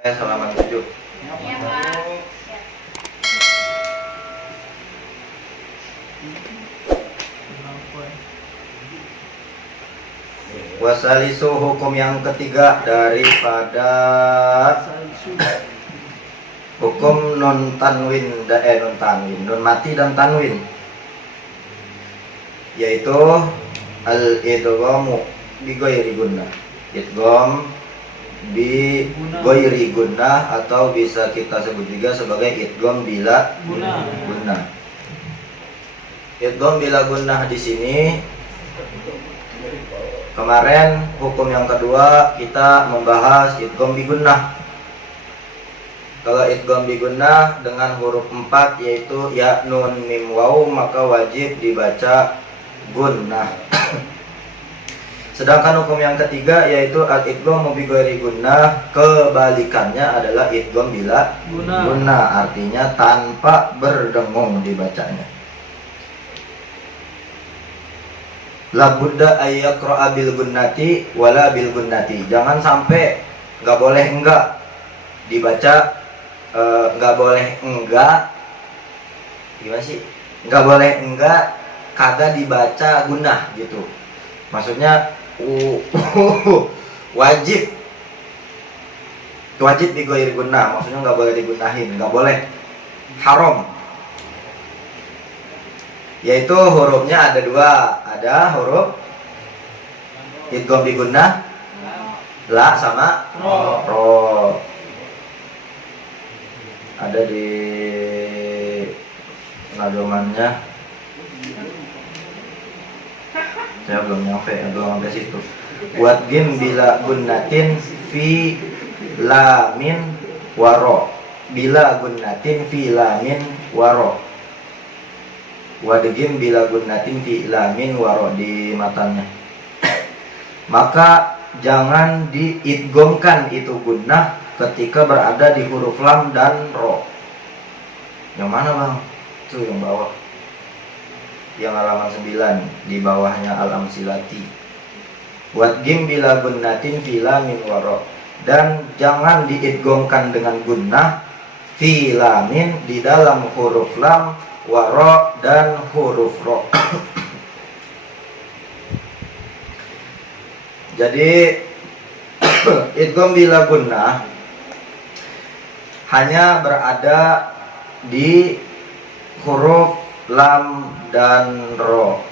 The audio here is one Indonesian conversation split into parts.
Halaman 7. Iya, Pak. Wasalisu hukum yang ketiga daripada hukum non tanwin nun mati dan tanwin, yaitu al idghamu bi ghairi gunnah. Idgham bi ghairi gunnah atau bisa kita sebut juga sebagai idgham bila gunnah. Idgham bila gunnah di sini kemarin hukum yang kedua kita membahas idgham bi gunnah. Kalau idgham bi gunnah dengan huruf 4 yaitu ya, nun, mim, waw, maka wajib dibaca gunnah. Sedangkan hukum yang ketiga yaitu al-idgham bi ghairi gunnah, kebalikannya adalah idgham bila gunnah, artinya tanpa berdengung dibacanya. La budda ayyaqra'a bil gunnati wala bil gunnati. Jangan sampai nggak boleh enggak dibaca, nggak boleh enggak, gimana sih? Nggak boleh enggak kagak dibaca gunnah gitu. Maksudnya wajib di ghairi gunnah, maksudnya nggak boleh digunahin, nggak boleh, haram. Yaitu hurufnya ada dua, ada huruf idgham bi gunnah, la sama ro. Ada di nadomannya, saya belum sampai situ. Buat gim bila gunnatin fi lamin waro, bila gunnatin fi lamin waro. Wadgim bila gunnatin fi lamin waro di matanya. Maka jangan diidghamkan itu gunnah ketika berada di huruf lam dan ro. Yang mana bang? Itu yang bawah, yang halaman 9 di bawahnya al-amsilati. Wadgim bila gunnatin fi lamin waro, dan jangan diidghamkan dengan gunnah fi lamin di dalam huruf lam, waro dan huruf ro. Jadi idgham bila gunnah hanya berada di huruf lam dan ro.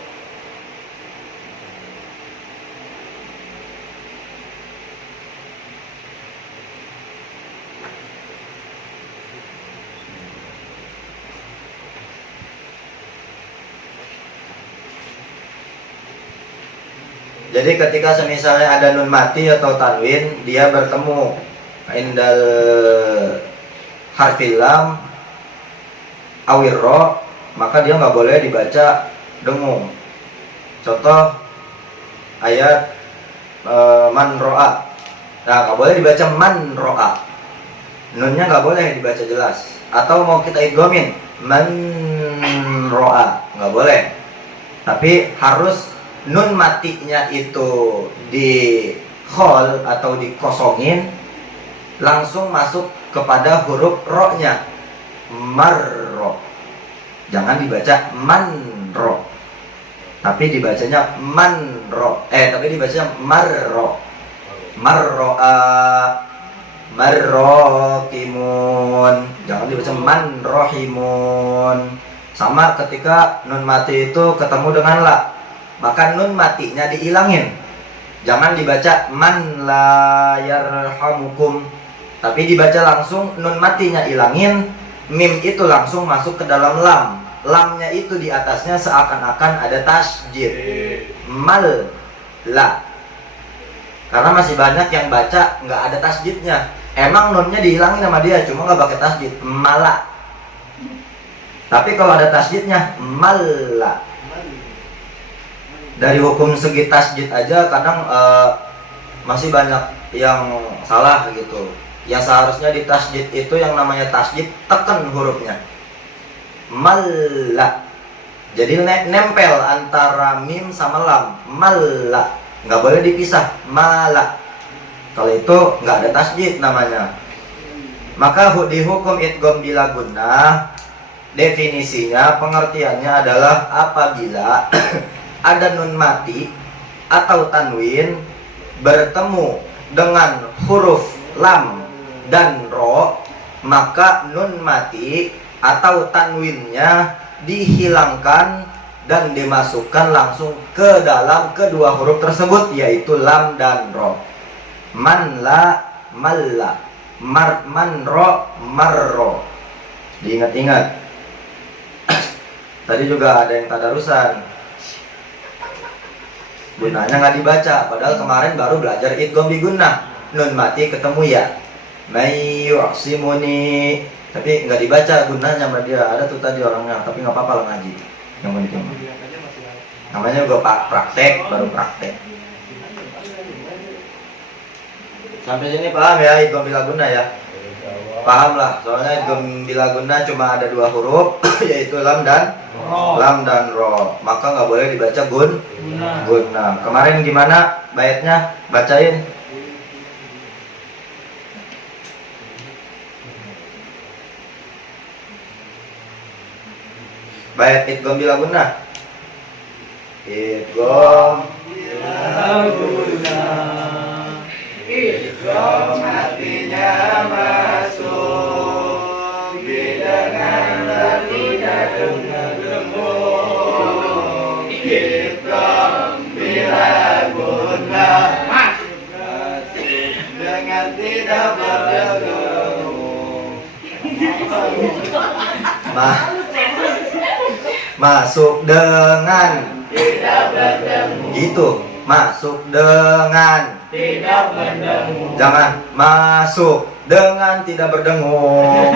Jadi ketika semisalnya ada nun mati atau tanwin, dia bertemu indal harfil lam awir ro, maka dia nggak boleh dibaca dengung. Contoh ayat man ro'a, nah nggak boleh dibaca man ro'a, nunnya nggak boleh dibaca jelas. Atau mau kita idghamin man ro'a, nggak boleh, tapi harus nun matinya itu di khol atau dikosongin, langsung masuk kepada huruf ro-nya, marro. Jangan dibaca manro, tapi dibacanya manro, tapi dibacanya marro. Marro'a, marrokimun, jangan dibaca manrohimun. Sama ketika nun mati itu ketemu dengan la, maka nun matinya diilangin. Jangan dibaca man la yarhamukum, tapi dibaca langsung, nun matinya ilangin, mim itu langsung masuk ke dalam lam. Lamnya itu di atasnya seakan-akan ada tasjid, mal la. Karena masih banyak yang baca nggak ada tasjidnya. Emang nunnya dihilangin sama dia, cuma nggak pakai tasjid, mala. Tapi kalau ada tasjidnya, malla. Dari hukum segi tasjid aja kadang masih banyak yang salah gitu. Yang seharusnya di tasjid itu yang namanya tasjid, tekan hurufnya, malla. Jadi nempel antara mim sama lam, malla, nggak boleh dipisah, mala. Kalau itu nggak ada tasjid namanya. Maka di hukum idgham bila gunnah, definisinya, pengertiannya adalah apabila ada nun mati atau tanwin bertemu dengan huruf lam dan ro, maka nun mati atau tanwinnya dihilangkan dan dimasukkan langsung ke dalam kedua huruf tersebut, yaitu lam dan ro. Man la malla, man ro marro. Diingat-ingat. Tadi juga ada yang tadarusan, gunanya nggak dibaca, padahal kemarin baru belajar idgham bi gunnah, nun mati ketemu ya, may yu'simuni, tapi nggak dibaca gunanya sama dia. Ada tuh tadi orangnya, tapi nggak apa-apa lah ngaji, yang penting namanya juga praktek, baru praktek. Sampai sini paham ya idgham bila gunnah ya? Paham lah, soalnya idgham bila gunnah cuma ada dua huruf yaitu lam dan ro, maka nggak boleh dibaca gunnah. Kemarin gimana baitnya? Bacain. Bait idgham bila gunnah. Idgham bila gunnah, idgham artinya masuk dengan tidak dengung. Idgham bila gunnah masuk dengan tidak berdengung. Masuk dengan tidak berdengung. Gitu. Masuk dengan tidak berdengung. Jangan masuk dengan tidak berdengung.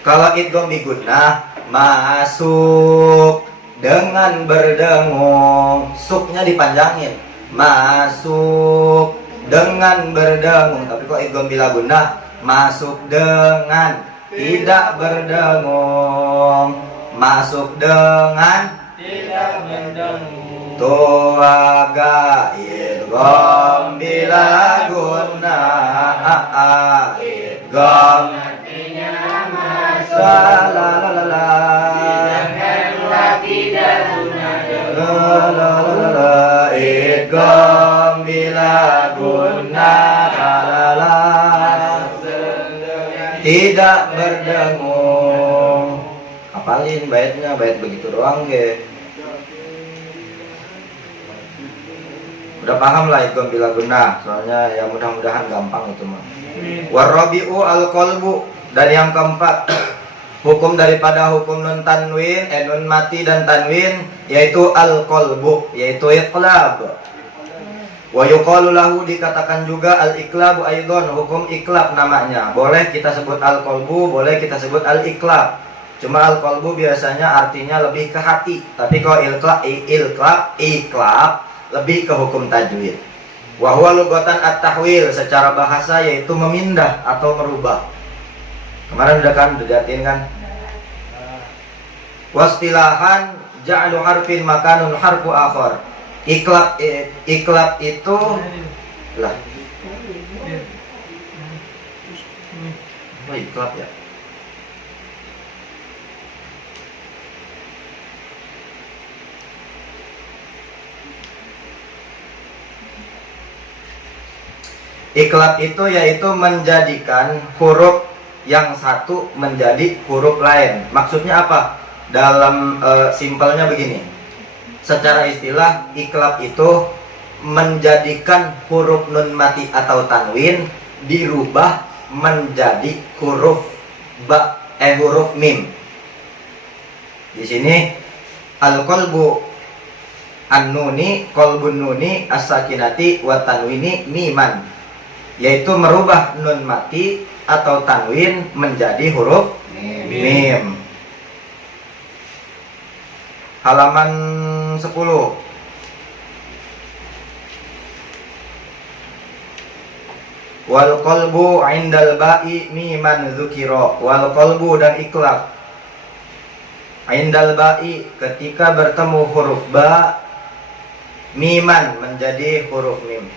Kalau idgham bi gunnah, masuk dengan berdengung, suknya dipanjangin. Masuk dengan berdengung. Tapi kalau idgham bila gunnah, masuk dengan tidak berdengung. Masuk dengan tidak berdengung. Tuaga idgham bila gunnah, idgham artinya masuk. La la la la la. Janganlah tidak guna. La la la la. Idgham bila gunnah, la la. Tidak berdengung. Apalin baitnya, bait begitu doang ge. Udah paham lah idgham bila gunnah, soalnya ya mudah-mudahan gampang itu mah. Warabi'u al-qalbu, dan yang keempat hukum daripada hukum nun tanwin, nun mati dan tanwin, yaitu al-qalbu, yaitu iqlab. Wa yuqalu lahu, dikatakan juga al-iqlabu aidon, hukum iqlab namanya. Boleh kita sebut al-qalbu, boleh kita sebut al-iqlab. Cuma al-qalbu biasanya artinya lebih ke hati, tapi kalau iqlab lebih ke hukum tajwid. Wa huwa lugatan at-tahwil, secara bahasa yaitu memindah atau merubah. Kemarin udah kan didatin kan. Wastilahan ja'alu harfin makanun harfu akhar. Iqlab itu lah. Oh, iqlab ya. Iqlab itu yaitu menjadikan huruf yang satu menjadi huruf lain. Maksudnya apa? Dalam simpelnya begini. Secara istilah, iqlab itu menjadikan huruf nun mati atau tanwin dirubah menjadi huruf huruf mim. Di sini al-qalbu an-nuni, qalbun nuni as-sakinati wa tanwini miman, yaitu merubah nun mati atau tanwin menjadi huruf mim. Halaman 10. Wal qalbu 'indal ba'i miman dzukira. Wal qalbu dan iqlab 'indal ba'i, ketika bertemu huruf ba, miman menjadi huruf mim.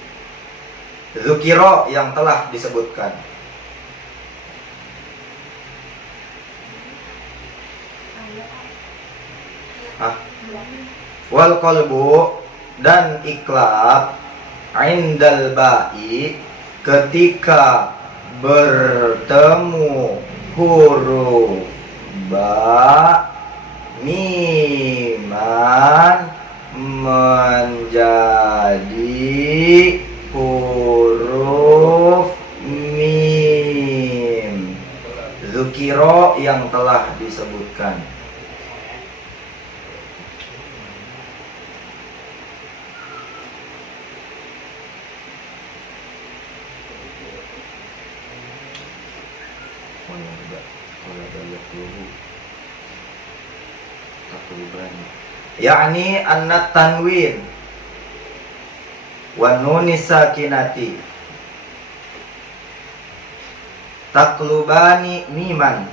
Dzukira yang telah disebutkan. Wal qalbu, dan iklab, indal ba'i, ketika bertemu huruf ba, miman menjadi huruf mim, zukiro yang telah disebutkan. Yakni annat tanwin wa nunis sakinati taklubani miman,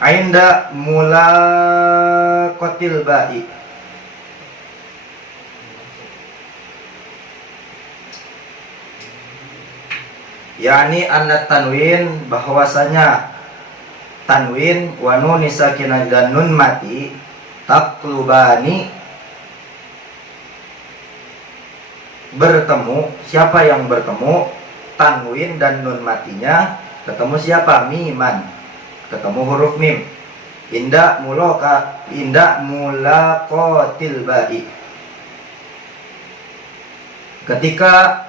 ainda mulaqatil ba'i, yakni annat tanwin, bahwasanya tanwin wa nun sakinah dan nun mati, taklubani bertemu. Siapa yang bertemu? Tanwin dan nun matinya ketemu siapa? Miman, ketemu huruf mim. Inda mulaqatil ba'i, ketika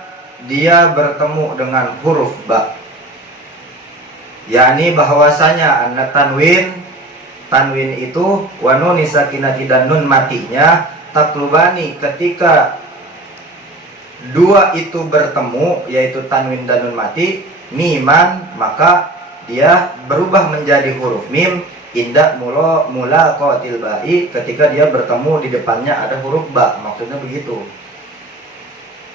dia bertemu dengan huruf ba, yakni bahwasanya anak tanwin itu wa nun sakinati dan nun matinya taklubani, ketika dua itu bertemu, yaitu tanwin dan nun mati, miman, maka dia berubah menjadi huruf mim. Inda mulaqatil ba'i, ketika dia bertemu di depannya ada huruf ba, maksudnya begitu.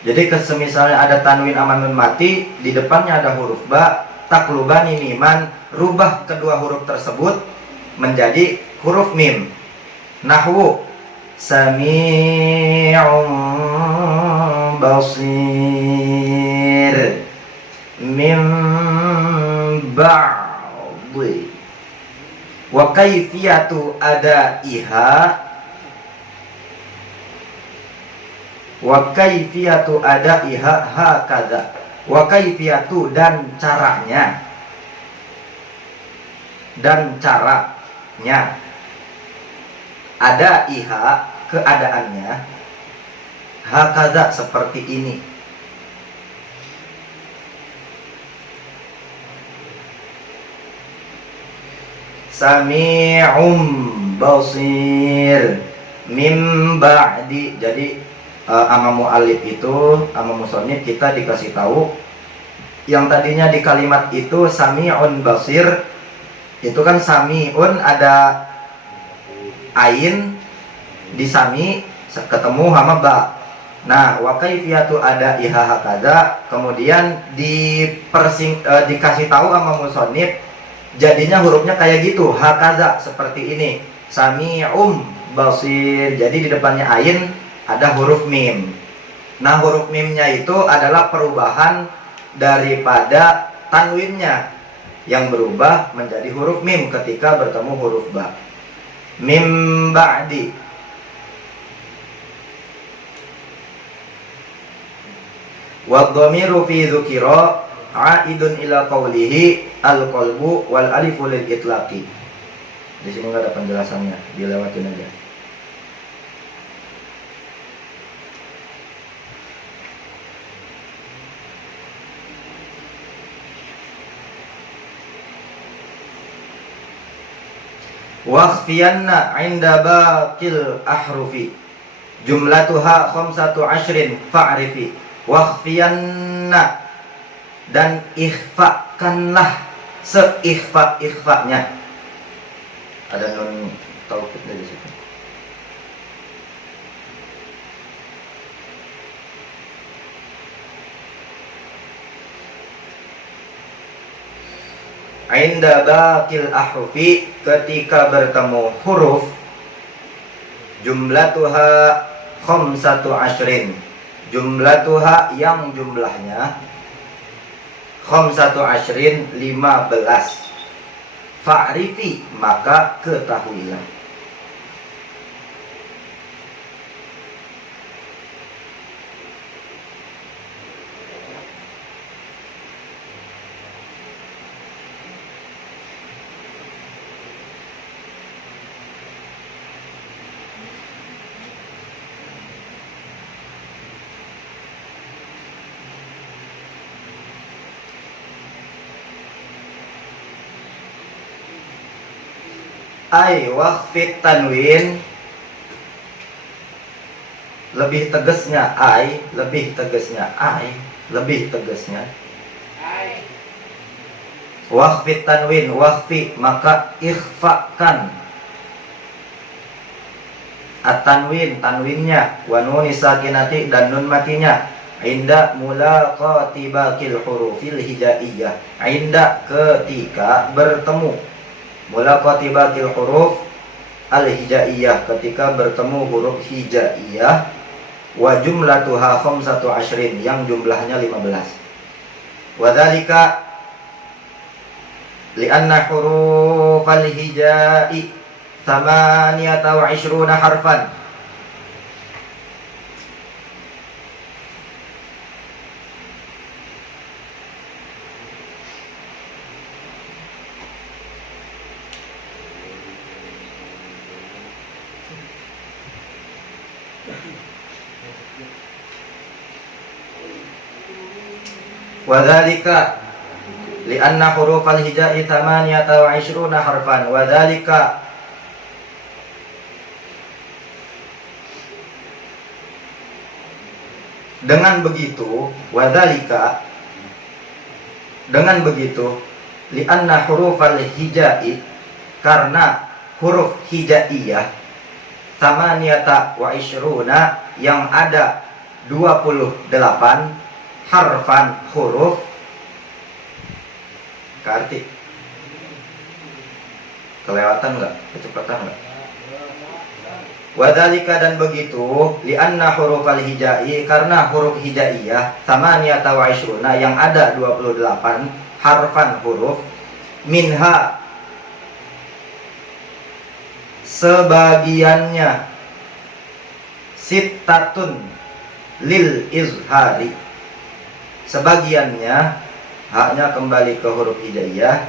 Jadi semisalnya ada tanwin sama nun mati, di depannya ada huruf ba, taklubani miman, rubah kedua huruf tersebut menjadi huruf mim. Nahwu sami'un basir mim ba'di, wa kaifiyatu adaiha, wa kaifiyatu adaiha hakadha, wa kaifiyatu dan caranya, adaiha keadaannya, hakadha seperti ini. Sami'um basir mim ba'di. Jadi ama mu'alif itu, ama musonif kita dikasih tahu yang tadinya di kalimat itu sami'un basir, itu kan sami'un ada ain di sami ketemu sama ba. Nah, wa kaifiyatu ada iha hakadha, kemudian dikasih tahu sama musonif, jadinya hurufnya kayak gitu, hakaza, seperti ini, sami'um basir. Jadi di depannya ain ada huruf mim. Nah, huruf mimnya itu adalah perubahan daripada tanwinnya yang berubah menjadi huruf mim ketika bertemu huruf ba. Mim ba'di. Wa dhamiru fi dzukira aidun ila qawlihi al-qalbu wal alifu lil itlaqi. Di sini enggak ada penjelasannya, dilewatin aja. Wakhfiyanna 'inda baqil ahrufi jumlatuha 15 fa'rifi. Wakhfiyanna, dan ikhfakanlah seikhfa-ikhfanya. Ada nun taukidnya di situ. Inda baqil ahrufi, ketika bertemu huruf, jumlatuha khamsatu ashrin, jumlatuha yang jumlahnya khamsatu ashrin 15. Fa'rifi, maka ketahuilah. Ai wakhfit tanwin, lebih tegasnya ai, lebih tegasnya ai, lebih tegasnya wakhfit tanwin, wakhfi, maka ikhfakan at-tanwin, tanwinnya, wa nun sakinati, dan nun matinya, inda mulaqati baqil hurufil hijaiyah, inda ketika bertemu, mulaqati baqil huruf al-hijaiyah, ketika bertemu huruf hijaiyah, wa jumlatuha khamsatu ashrin, yang jumlahnya 15. Wa dzalika li'anna huruf al-hijai thamaniyata wa ishruna harfan. Wa dzalika li'anna hurufal hijai thamaniyata wa ishruna harfan. Wa dzalika, dengan begitu, wa dzalika, dengan begitu, li'anna hurufal hijai, karena huruf hijaiyah, thamaniyata wa ishruna, yang ada 28, harfan, huruf, Kartik, kelewatan nggak? Kecepatan nggak? Wadhalika, dan begitu, li'anna hurufal hijai, karena huruf hijaiyah, thamaniyata wa ishruna, yang ada 28, harfan, huruf, minha, sebagiannya, sittatun lil izhari, sebagiannya, haknya kembali ke huruf hijaiyah,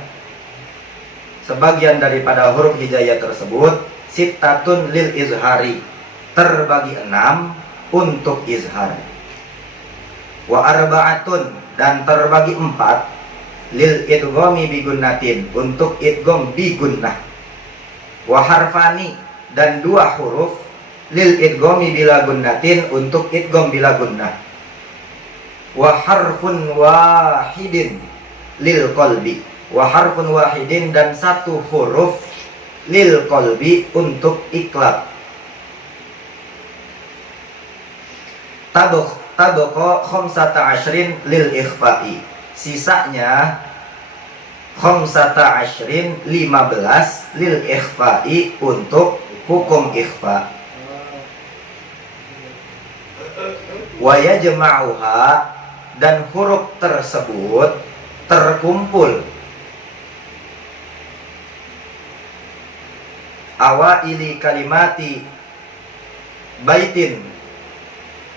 sebagian daripada huruf hijaiyah tersebut, sittatun lil izhari, terbagi 6 untuk izhar, wa arba'atun, dan terbagi 4 lil idghami bi gunnatin, untuk idgham bi gunnah, wa harfani, dan 2 huruf lil idghami bila gunnatin, untuk idgham bila gunnah, wa harfun wahidin lil qalbi, wa harfun wahidin, dan 1 huruf lil qalbi, untuk iklab. Tabqa khamsata ashrin lil ikhfa'i, sisanya khamsata ashrin 15 lil ikhfa'i, untuk hukum ikhfa. Wa yajma'uha, dan huruf tersebut terkumpul awaili kalimati baitin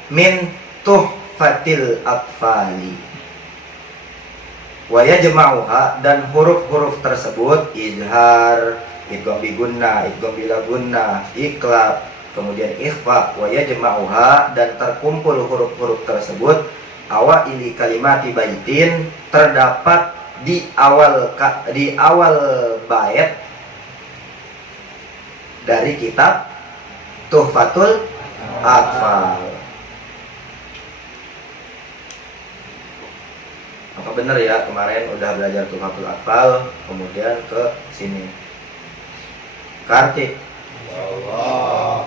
min tuhfatil atfali. Wa yajma'uha, dan huruf-huruf tersebut, izhar, idgham bi gunnah, idgham bila gunnah, iklab, kemudian ikhfa. Wa yajma'uha, dan terkumpul huruf-huruf tersebut awaili kalimati baitin, terdapat di awal bait dari kitab Tuhfatul Atfal. Apa benar ya, kemarin udah belajar Tuhfatul Atfal, kemudian ke sini Kartik Allah.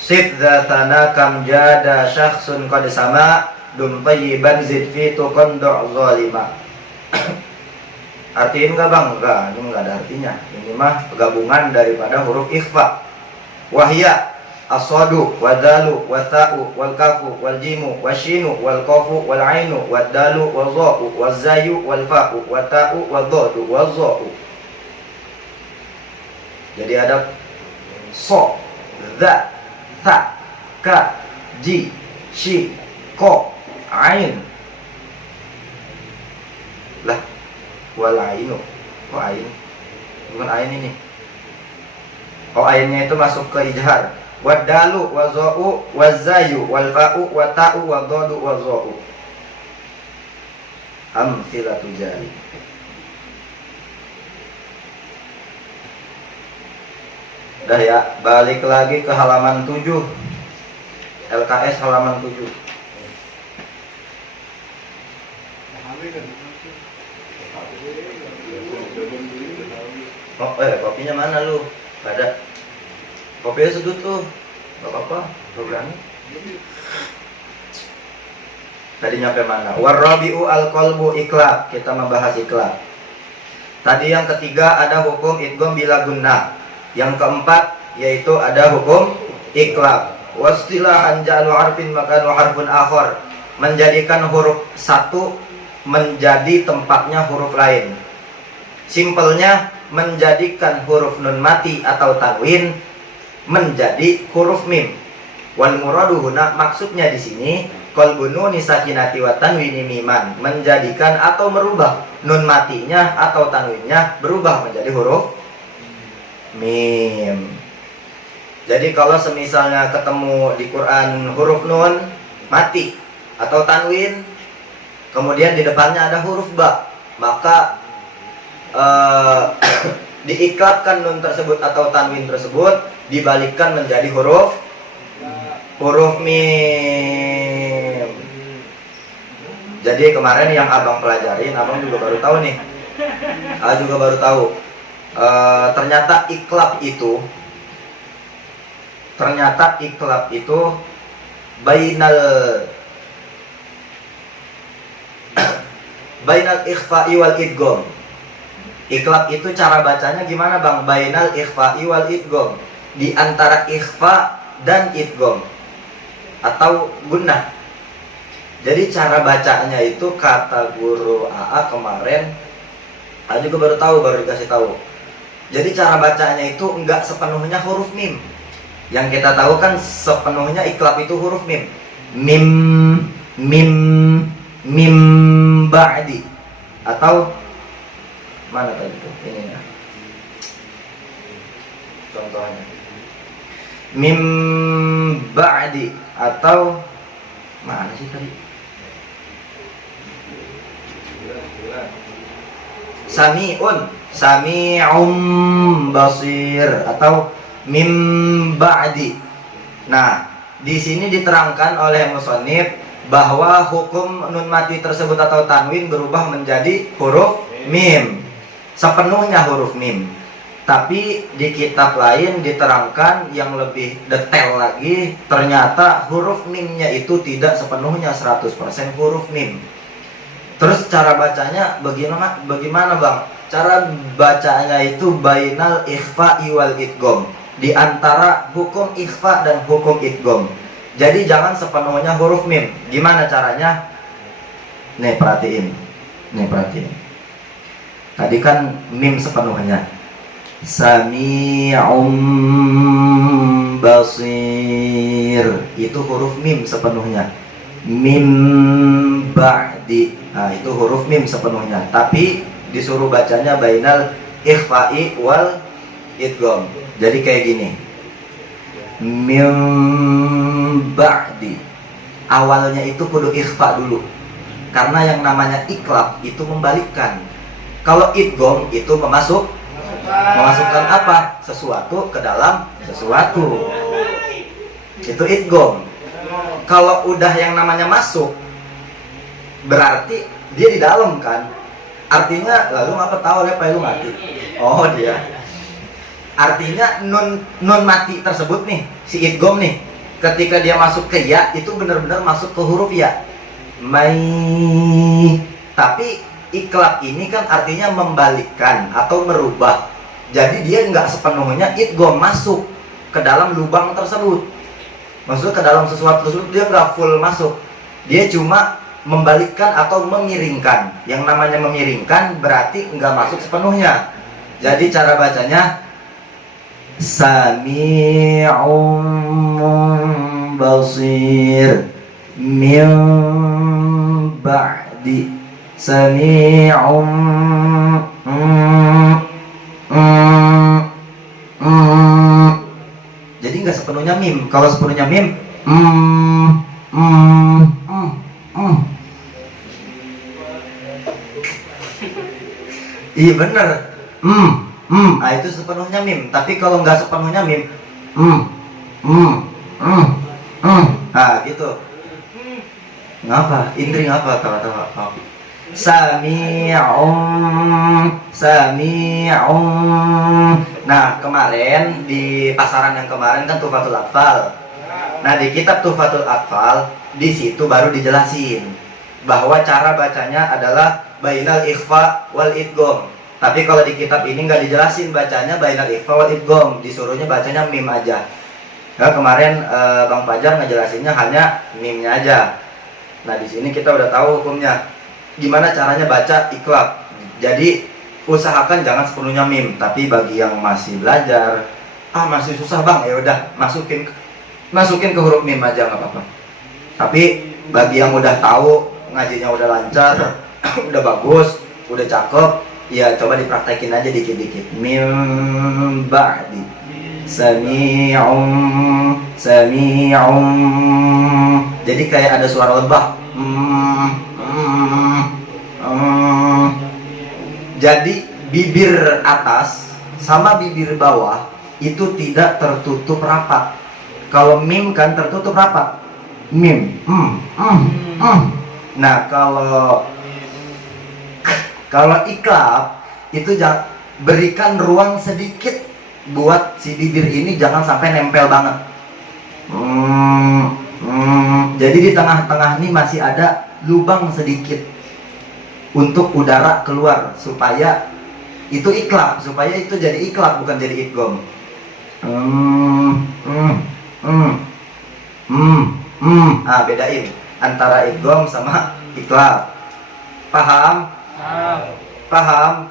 Sif dzatana kam jada syakhsun qad sama dum tayyiban zid fi tuqandu' zalima. Artiin nggak bang? Enggak, ini nggak ada artinya. Ini mah gabungan daripada huruf ikhfa. Wahya as-sadu, wadalu, watha'u, wal kafu, wal jimu, washinu, wal qafu, wal ainu, wadalu, wal za'u, wal zayu, wal fa'u, wata'u, wal dhadu, wal za'u. Jadi ada so, dha, tha, ka, ji, shi, ko, ain. Lah, wal ainu. Kok ain? Bukan ain ini. Oh, ainnya itu masuk ke ijhar. Wadalu, wazau, wazayu, walfa'u, wata'u, wadadu, wazau. Amthilatu jari. Dah ya, balik lagi ke halaman 7. LKS halaman 7. Oh, kopinya mana lu? Ada. Kopinya sudut tuh. Gak apa-apa, programnya. Tadi nyampe mana? Warrabi'u al-qalbu iklab. Kita membahas iklab. Tadi yang ketiga ada hukum idgham bila gunnah. Yang keempat yaitu ada hukum iklab. Wastilahan ja'alu harfin makanu harfun akhar. Menjadikan huruf satu menjadi tempatnya huruf lain. Simpelnya menjadikan huruf nun mati atau tanwin menjadi huruf mim. Wal muradu huna, maksudnya di sini qalbu nuni sakinati wa tanwini miman, menjadikan atau merubah nun matinya atau tanwinnya berubah menjadi huruf mim. Jadi kalau semisalnya ketemu di Quran huruf nun mati atau tanwin, kemudian di depannya ada huruf ba, maka diiklabkan nun tersebut atau tanwin tersebut dibalikkan menjadi huruf mim. Jadi kemarin yang abang pelajarin, abang juga baru tahu nih. Juga baru tahu. Ternyata iklab itu bainal ikhfa'i wal idgham. Iklab itu cara bacanya gimana bang? Bainal ikhfa'i wal idgham, di antara ikhfa dan idgham atau gunnah. Jadi cara bacanya itu kata guru AA kemarin, saya juga baru tahu, baru dikasih tahu. Jadi cara bacanya itu enggak sepenuhnya huruf mim. Yang kita tahu kan sepenuhnya iklab itu huruf mim. Mim ba'di, atau mana tadi tuh? Ini ya. Contohnya. Mim ba'di, atau mana sih tadi? Sami'um basir, atau mim ba'di. Nah, di sini diterangkan oleh musannif bahwa hukum nun mati tersebut atau tanwin berubah menjadi huruf mim, sepenuhnya huruf mim. Tapi di kitab lain diterangkan yang lebih detail lagi, ternyata huruf mimnya itu tidak sepenuhnya 100% huruf mim. Terus cara bacanya bagaimana bang? Cara bacanya itu bainal ikhfa'i wal idgham, di antara hukum ikhfa dan hukum idgham. Jadi jangan sepenuhnya huruf mim. Gimana caranya? Nih perhatiin. Tadi kan mim sepenuhnya. Sami'um basir, itu huruf mim sepenuhnya. Mim ba'di, nah itu huruf mim sepenuhnya. Tapi disuruh bacanya bainal ikhfa'i wal idgham. Jadi kayak gini. Mim ba'di, awalnya itu kudu ikhfa dulu, karena yang namanya iklab itu membalikkan. Kalau idgham itu memasukkan apa? Sesuatu ke dalam sesuatu. Itu idgham. Kalau udah yang namanya masuk, berarti dia di dalam kan. Artinya lalu apa tahu apa lu mati? Oh dia. Artinya nun mati tersebut nih, si idgham nih, ketika dia masuk ke ya, itu benar-benar masuk ke huruf ya. Mai. Tapi iklab ini kan artinya membalikkan atau merubah. Jadi dia nggak sepenuhnya idgham masuk ke dalam lubang tersebut. Maksudnya ke dalam sesuatu tersebut dia nggak full masuk. Dia cuma membalikkan atau memiringkan. Yang namanya memiringkan berarti nggak masuk sepenuhnya. Jadi cara bacanya Sami'un basir min ba'di Sami'un jadi nggak sepenuhnya mim. Kalau sepenuhnya mim iya bener nah itu sepenuhnya mim. Tapi kalau nggak sepenuhnya mim nah gitu. Ngapa? Indri ngapa? Tawa-tawa. Sami'un. Nah kemarin di pasaran yang kemarin kan Tuhfatul Atfal. Nah di kitab Tuhfatul Atfal di situ baru dijelasin bahwa cara bacanya adalah bainal ikhfa wal idgham. Tapi kalau di kitab ini nggak dijelasin bacanya bainal ikhfa wal idgham, disuruhnya bacanya mim aja. Nah kemarin Bang Fajar ngejelasinnya hanya mimnya aja. Nah di sini kita udah tahu hukumnya. Gimana caranya baca iklab. Jadi usahakan jangan sepenuhnya mim. Tapi bagi yang masih belajar, masih susah bang, ya udah masukin ke huruf mim aja nggak apa-apa. Tapi bagi yang udah tahu ngajinya udah lancar, udah bagus, udah cakep, ya coba dipraktekin aja dikit-dikit. Mim ba'di Sami'un. Jadi kayak ada suara lebah. Jadi bibir atas sama bibir bawah itu tidak tertutup rapat. Kalau mim kan tertutup rapat. Mim. Nah kalau iklab itu berikan ruang sedikit buat si bibir ini jangan sampai nempel banget. Jadi di tengah-tengah ini masih ada lubang sedikit untuk udara keluar supaya itu iklab, supaya itu jadi iklab bukan jadi idgham. Bedain antara idgham sama iklab. Paham? Paham?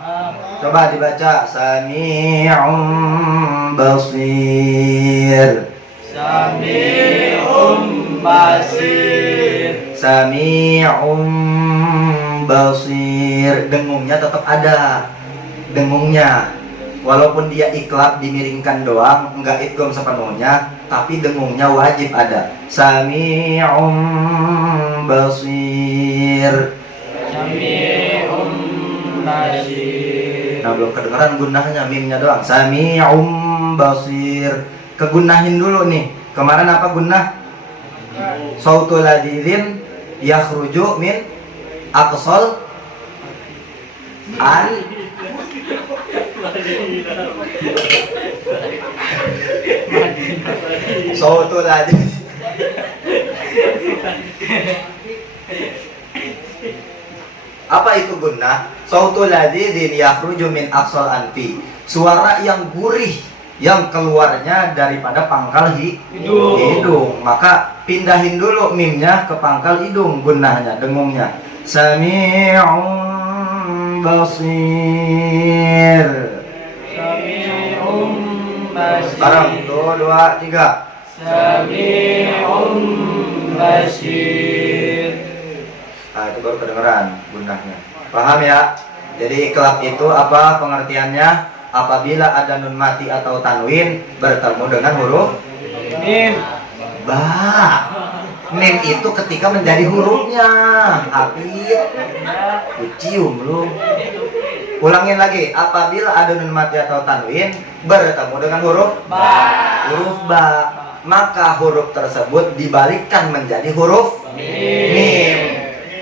Coba dibaca. Sami'un basir. Sami'un basir. Dengungnya tetap ada. Dengungnya walaupun dia iklab dimiringkan doang, enggak idgham sepenuhnya, tapi dengungnya wajib ada. Sami'un basir. Nah belum kedengeran gunahnya, mimnya doang. Sami'un basir. Kegunahin dulu nih. Kemarin apa gunah? Sautul ladidin yakhruju min aqsal an sautul ladidin. Apa itu gunnah? Sautul ladidin yakhruju min aqsal anfi. Suara yang gurih yang keluarnya daripada pangkal hidung. Maka pindahin dulu mimnya ke pangkal hidung, gunnahnya, dengungnya. Sami'un basir. Sekarang 1, 2, 3. Sami'un basir. Nah itu baru kedengeran gunnahnya. Paham ya? Jadi iklab itu apa pengertiannya? Apabila ada nun mati atau tanwin bertemu dengan huruf mim. Mim itu ketika menjadi hurufnya. Habis cium lu. Ulangin lagi. Apabila ada nun mati atau tanwin bertemu dengan huruf ba, maka huruf tersebut dibalikkan menjadi huruf mim.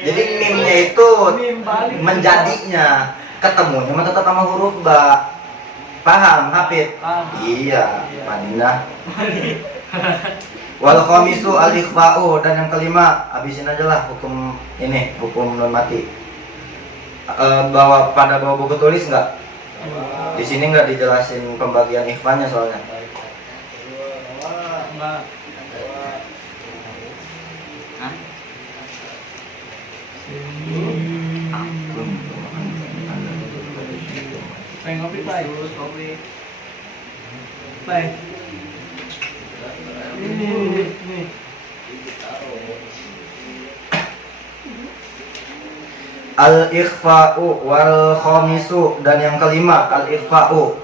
Jadi mimnya itu menjadinya, ketemunya tetap sama huruf ba. Paham, Hafid? Iya, Madinah. Wal khamisu al-ikhfa'u, dan yang kelima, habisin aja lah hukum ini, hukum nun mati. Bawa buku tulis nggak? Di sini nggak dijelasin pembagian ikhfanya soalnya. Pengen ngopi, Pak. Pak. Ini. Al-ikhfa'u wal khamisu, dan yang kelima al-ikhfa'u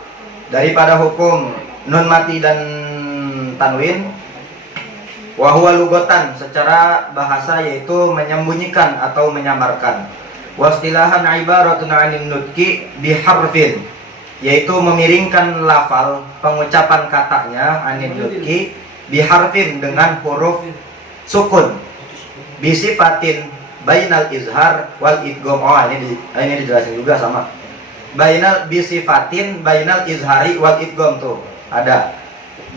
daripada hukum nun mati dan tanwin, wa huwa lugatan secara bahasa yaitu menyembunyikan atau menyamarkan, wa istilahan ibaratun 'anil nutqi biharfin yaitu memiringkan lafal pengucapan katanya, 'anil nutqi biharfin dengan huruf sukun, bisifatin bainal izhar wal idgham. Ini dijelasin juga sama. Bainal bisifatin bainal izhari wal idgham tuh ada.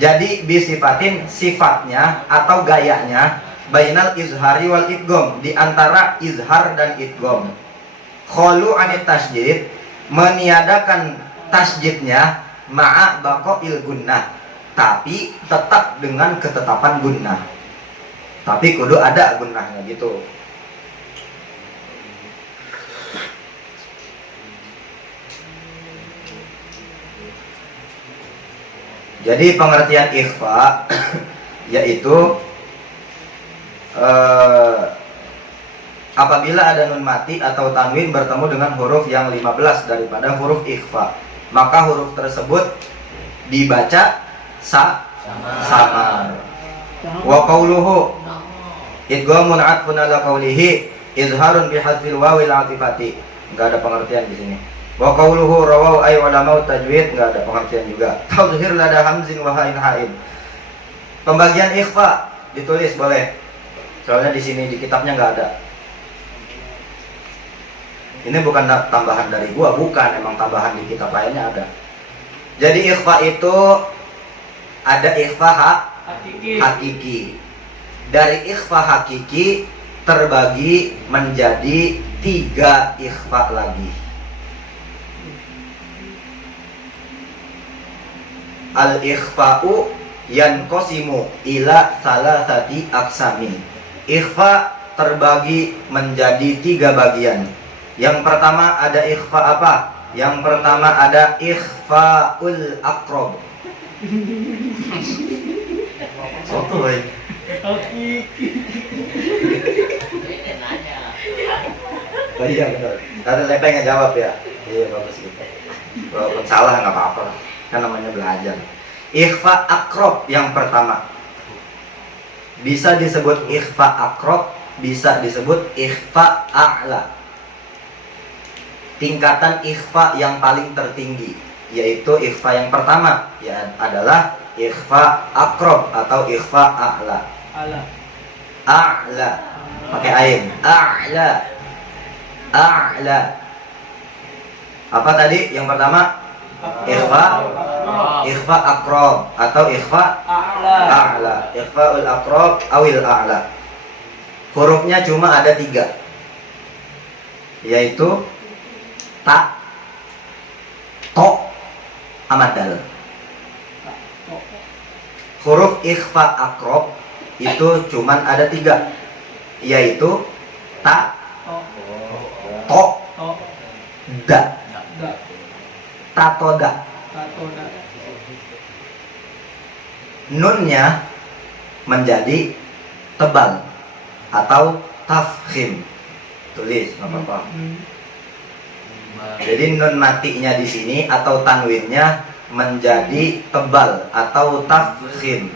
Jadi bisifatin sifatnya atau gayanya, bainal izhari wal idgham di antara izhar dan idgham. Kholu anit tasjid meniadakan tasjidnya ma'a baqail gunnah, tapi tetap dengan ketetapan gunnah. Tapi kudu ada gunnahnya gitu. Jadi pengertian ikhfa yaitu apabila ada nun mati atau tanwin bertemu dengan huruf yang 15 daripada huruf ikhfa, maka huruf tersebut dibaca samar. Wa qawluhu idghamun 'atfun 'ala qawlihi izharun bihadfil wawil 'atifati. Enggak ada pengertian di sini. Wa qawluhu rawahu ay ulama tajwid, enggak ada pengertian juga. Tauhir lada hamzin wa hain haid. Pembagian ikhfa ditulis boleh. Soalnya di sini di kitabnya enggak ada. Ini bukan tambahan dari gua, bukan, emang tambahan di kitab lainnya ada. Jadi ikhfa itu ada ikhfa hakiki. Dari ikhfa hakiki terbagi menjadi 3 ikhfa lagi. Al-ikhfa'u yanqasimu ila salasati aqsamin. Ikhfa terbagi menjadi 3 bagian. Yang pertama ada ikhfa apa? Yang pertama ada ikhfa'ul aqrab. Soto boy. Oh iya benar. Tadi Lepeng yang jawab ya. Iya bagus gitu. Walaupun salah nggak apa-apa, kan namanya belajar. Ikhfa aqrab yang pertama bisa disebut ikhfa aqrab, bisa disebut ikhfa a'la. Tingkatan ikhfa yang paling tertinggi yaitu ikhfa yang pertama ya adalah ikhfa aqrab atau ikhfa a'la. A'la pakai ain. A'la. Apa tadi yang pertama? Ikhfa aqrab atau ikhfa a'la. Ikhfaul aqrab awil a'la. Hurufnya cuma ada 3, yaitu ta, to, sama dal. Huruf ikhfa aqrab itu cuman ada 3, yaitu ta, to, da. Tatoda. Nunnya menjadi tebal atau tafkhim. Tulis nggak apa-apa. Jadi nun matinya di sini atau tanwinnya menjadi tebal atau tafkhim.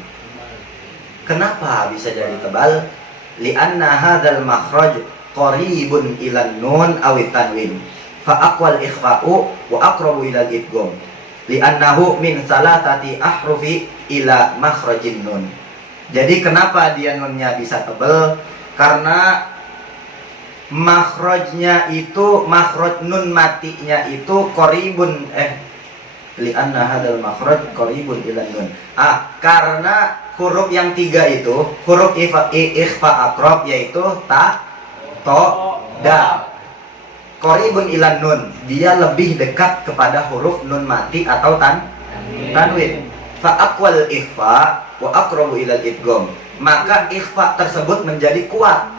Kenapa bisa jadi tebal? Li'anna hadzal makhraj qaribun ilan nun awit tanwin. Fa aqwal ikhfa'u wa aqrabu ila idgham. Li'annahu min salatati ahrufi ila makhrajin nun. Jadi kenapa dia nunnya bisa tebal? Karena makhrajnya itu, makhraj nun matinya itu qaribun li'anna hadzal makhraj qaribun ila nun. Karena huruf yang 3 itu huruf ikhfa aqrab yaitu ta, to, da. Qoribun ilan nun, dia lebih dekat kepada huruf nun mati atau tanwin. Fa aqwal ikhfa wa aqrabu ilal idgham, maka ikhfa tersebut menjadi kuat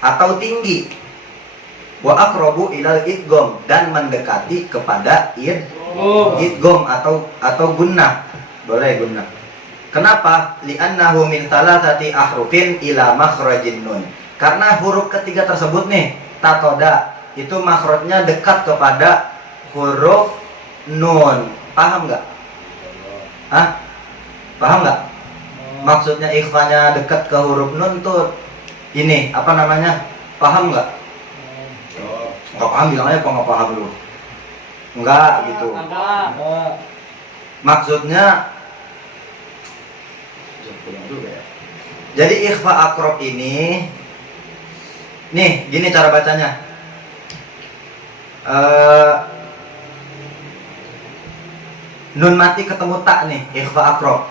atau tinggi, wa aqrabu ilal idgham, dan mendekati kepada idgham atau gunnah. Boleh gunnah. Kenapa? Li'annahu min thalathati ahrufin ila makhrajin nun, karena huruf ketiga tersebut nih, tatoda, itu makhrajnya dekat kepada huruf nun. Paham nggak? Paham nggak? Maksudnya ikhfanya dekat ke huruf nun tuh ini apa namanya? Paham nggak? Nggak paham bilang aja kok nggak paham dulu. Nggak gitu. Maksudnya jadi ikhfa aqrab ini nih gini cara bacanya. Nun mati ketemu tak nih, ikhfa aqrab.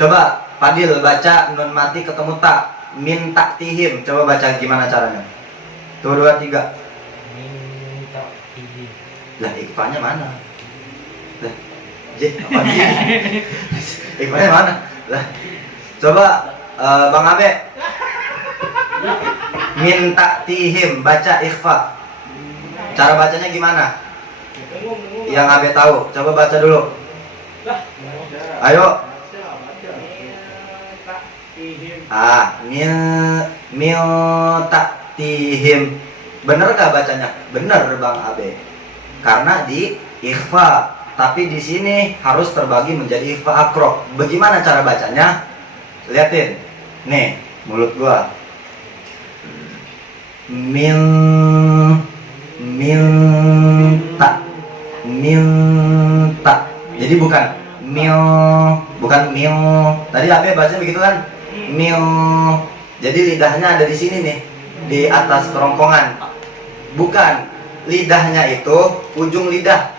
Coba Fadil baca nun mati ketemu tak, min taktihim. Coba baca gimana caranya? 2, 2, 3. Min taktihim. Lah ikhfanya mana? Lah apa sih? Ikhfanya mana? Lah coba Bang Abe. Min taktihim, baca ikhfa. Cara bacanya gimana? Yang Abe tahu, coba baca dulu. Ayo. Mil taktihim. Bener gak bacanya? Bener Bang Abe. Karena di ikhfa, tapi di sini harus terbagi menjadi ikhfa aqrab. Bagaimana cara bacanya? Liatin. Nih, mulut gua. Minta. Jadi bukan mil. Tadi Abe baca begitu kan? Mil. Jadi lidahnya ada di sini nih, di atas kerongkongan. Bukan, lidahnya itu ujung lidah.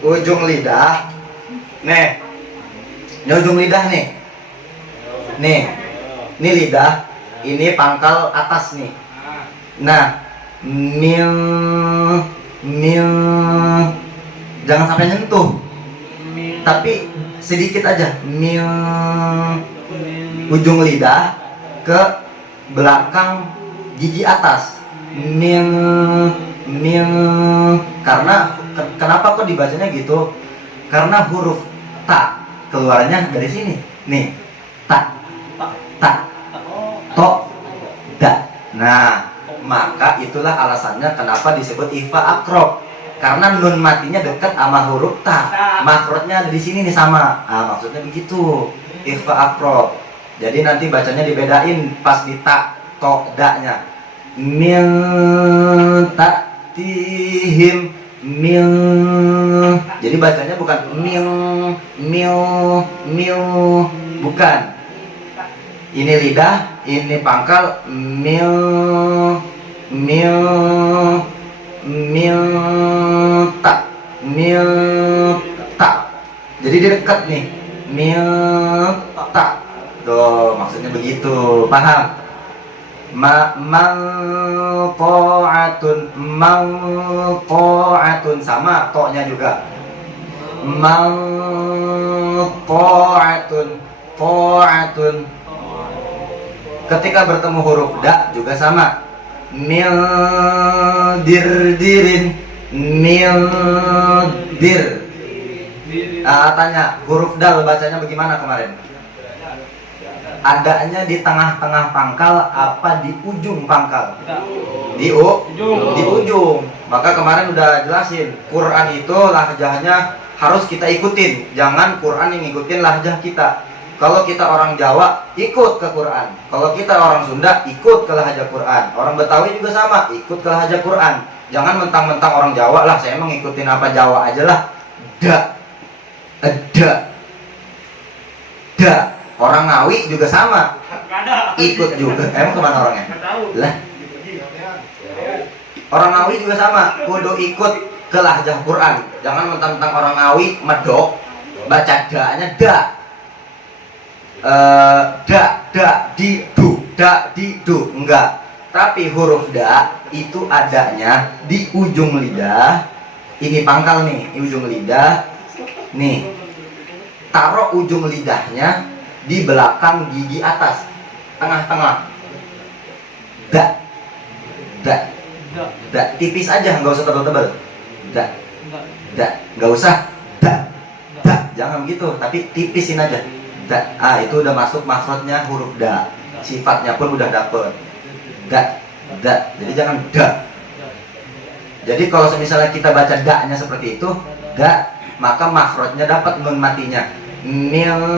Ujung lidah. Nih. Ini ujung lidah nih. Nih. Ini lidah, ini pangkal atas nih. Nah, mil jangan sampai nyentuh, tapi sedikit aja. Mil ujung lidah ke belakang gigi atas. Mil karena kenapa kok dibacanya gitu? Karena huruf ta keluarnya dari sini. Nih, ta, to, da. Nah, maka itulah alasannya kenapa disebut ikhfa aqrab. Karena nun matinya dekat sama huruf ta, makhrajnya ada di sini nih sama. Maksudnya begitu. Ikhfa aqrab. Jadi nanti bacanya dibedain pas di ta, to, da-nya. Min taktihim mil. Jadi bacanya bukan mil, bukan. Ini lidah, ini pangkal. Mil tak. Jadi dia dekat nih. Mil tak. Tuh, maksudnya begitu. Paham? Mauqa'atun sama to-nya juga. Qa'atun. Ketika bertemu huruf da juga sama. Mildir. Tanya, huruf dal bacanya bagaimana kemarin? Adanya di tengah-tengah pangkal apa di ujung pangkal? Di ujung. Maka kemarin udah jelasin, Quran itu lahjahnya harus kita ikutin. Jangan Quran yang ngikutin lahjah kita. Kalau kita orang Jawa, ikut ke Quran. Kalau kita orang Sunda, ikut ke lahjah Quran. Orang Betawi juga sama, ikut ke lahjah Quran. Jangan mentang-mentang orang Jawa lah, saya emang ngikutin apa Jawa aja lah. Da. Orang Ngawi juga sama, ikut juga. Emang kemana orangnya? Lah. Orang Ngawi juga sama, kudu ikut ke lahjah Quran. Jangan mentang-mentang orang Ngawi medok, baca da-nya da. Da, di, du, enggak. Tapi huruf da itu adanya di ujung lidah. Ini pangkal nih, ini ujung lidah. Nih, taruh ujung lidahnya di belakang gigi atas, tengah-tengah. Da, da, da, tipis aja, nggak usah tebal-tebal. Da, da, nggak usah. Da, da, jangan begitu, tapi tipisin aja. Da, itu udah masuk makhrajnya huruf da. Sifatnya pun udah dapet. Da, da, jadi jangan da. Jadi kalau misalnya kita baca da-nya seperti itu, da, maka makhrajnya dapat nun matinya. Mildir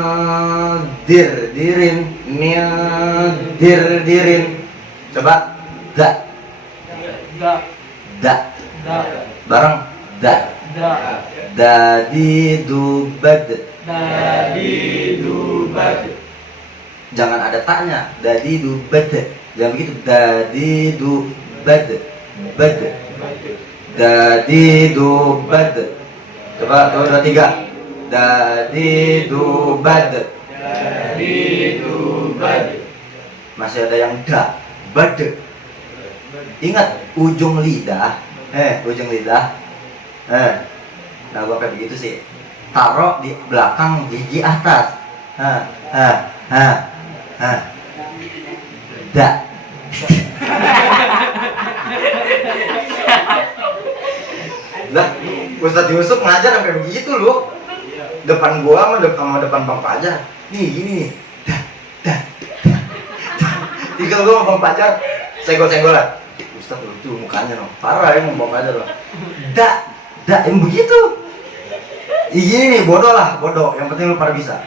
dirin, mildir dirin. Coba da, da, bareng da, dadi dubad, jangan ada taknya, dadi dubad, jangan begitu, dadi dubad, bad, dadi dubad. Coba 2, 3. Dadi dubad. Masih ada yang da, bad. Ingat ujung lidah, ujung lidah. Nah gua kayak begitu sih. Taruh di belakang gigi atas. Da. Lah, Ustadz Yusuf ngajar sampai begitu loh. Depan gua sama depan Bang Pajar. Nih gini nih. Dah. Tinggal gua sama Bang Pajar senggol-senggolan. Ustadz lucu mukanya loh. Parah ya Bang Pajar loh. Da, yang begitu. Gini nih, bodoh lah, bodoh. Yang penting lu pada bisa.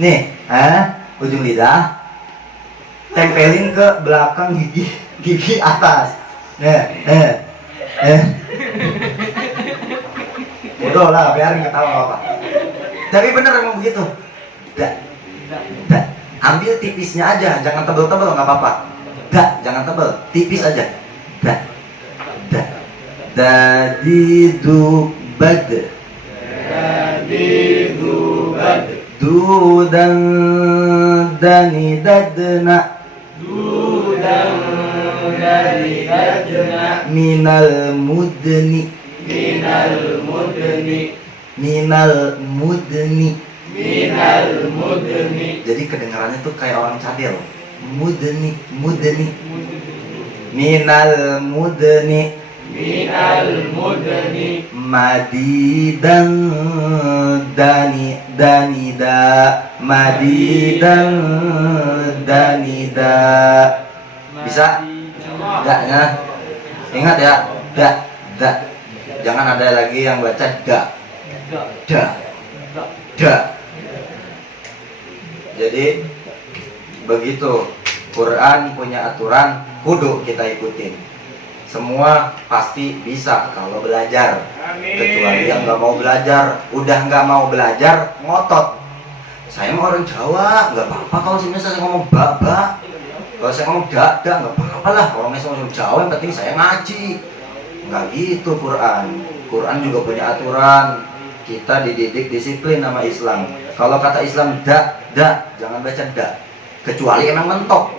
Nih, ujung lidah tempelin ke belakang gigi atas. Bodoh lah, biarin ketawa apa. Tapi bener emang begitu. Da. Ambil tipisnya aja, jangan tebel-tebel, nggak apa-apa. Da, jangan tebel, tipis aja. Da. Dadi dubad. Dudan dani dadna. Minal mudni. Jadi kedengarannya tuh kayak orang cadel. Mudni. Minal mudni. Madidan danida. Madidan danida. Bisa? Da-nya. Ingat ya, da. Jangan ada lagi yang baca da. Jadi begitu. Quran punya aturan, kudu kita ikutin. Semua pasti bisa kalau belajar. Kecuali yang nggak mau belajar, udah nggak mau belajar, ngotot. Saya mau orang Jawa, nggak apa-apa kalau misalnya saya ngomong baba. Kalau saya ngomong da, nggak apa-apa lah. Orangnya ngomong Jawa, yang penting saya ngaji. Nggak gitu Quran. Quran juga punya aturan. Kita dididik disiplin sama Islam. Kalau kata Islam da, jangan baca da. Kecuali emang mentok.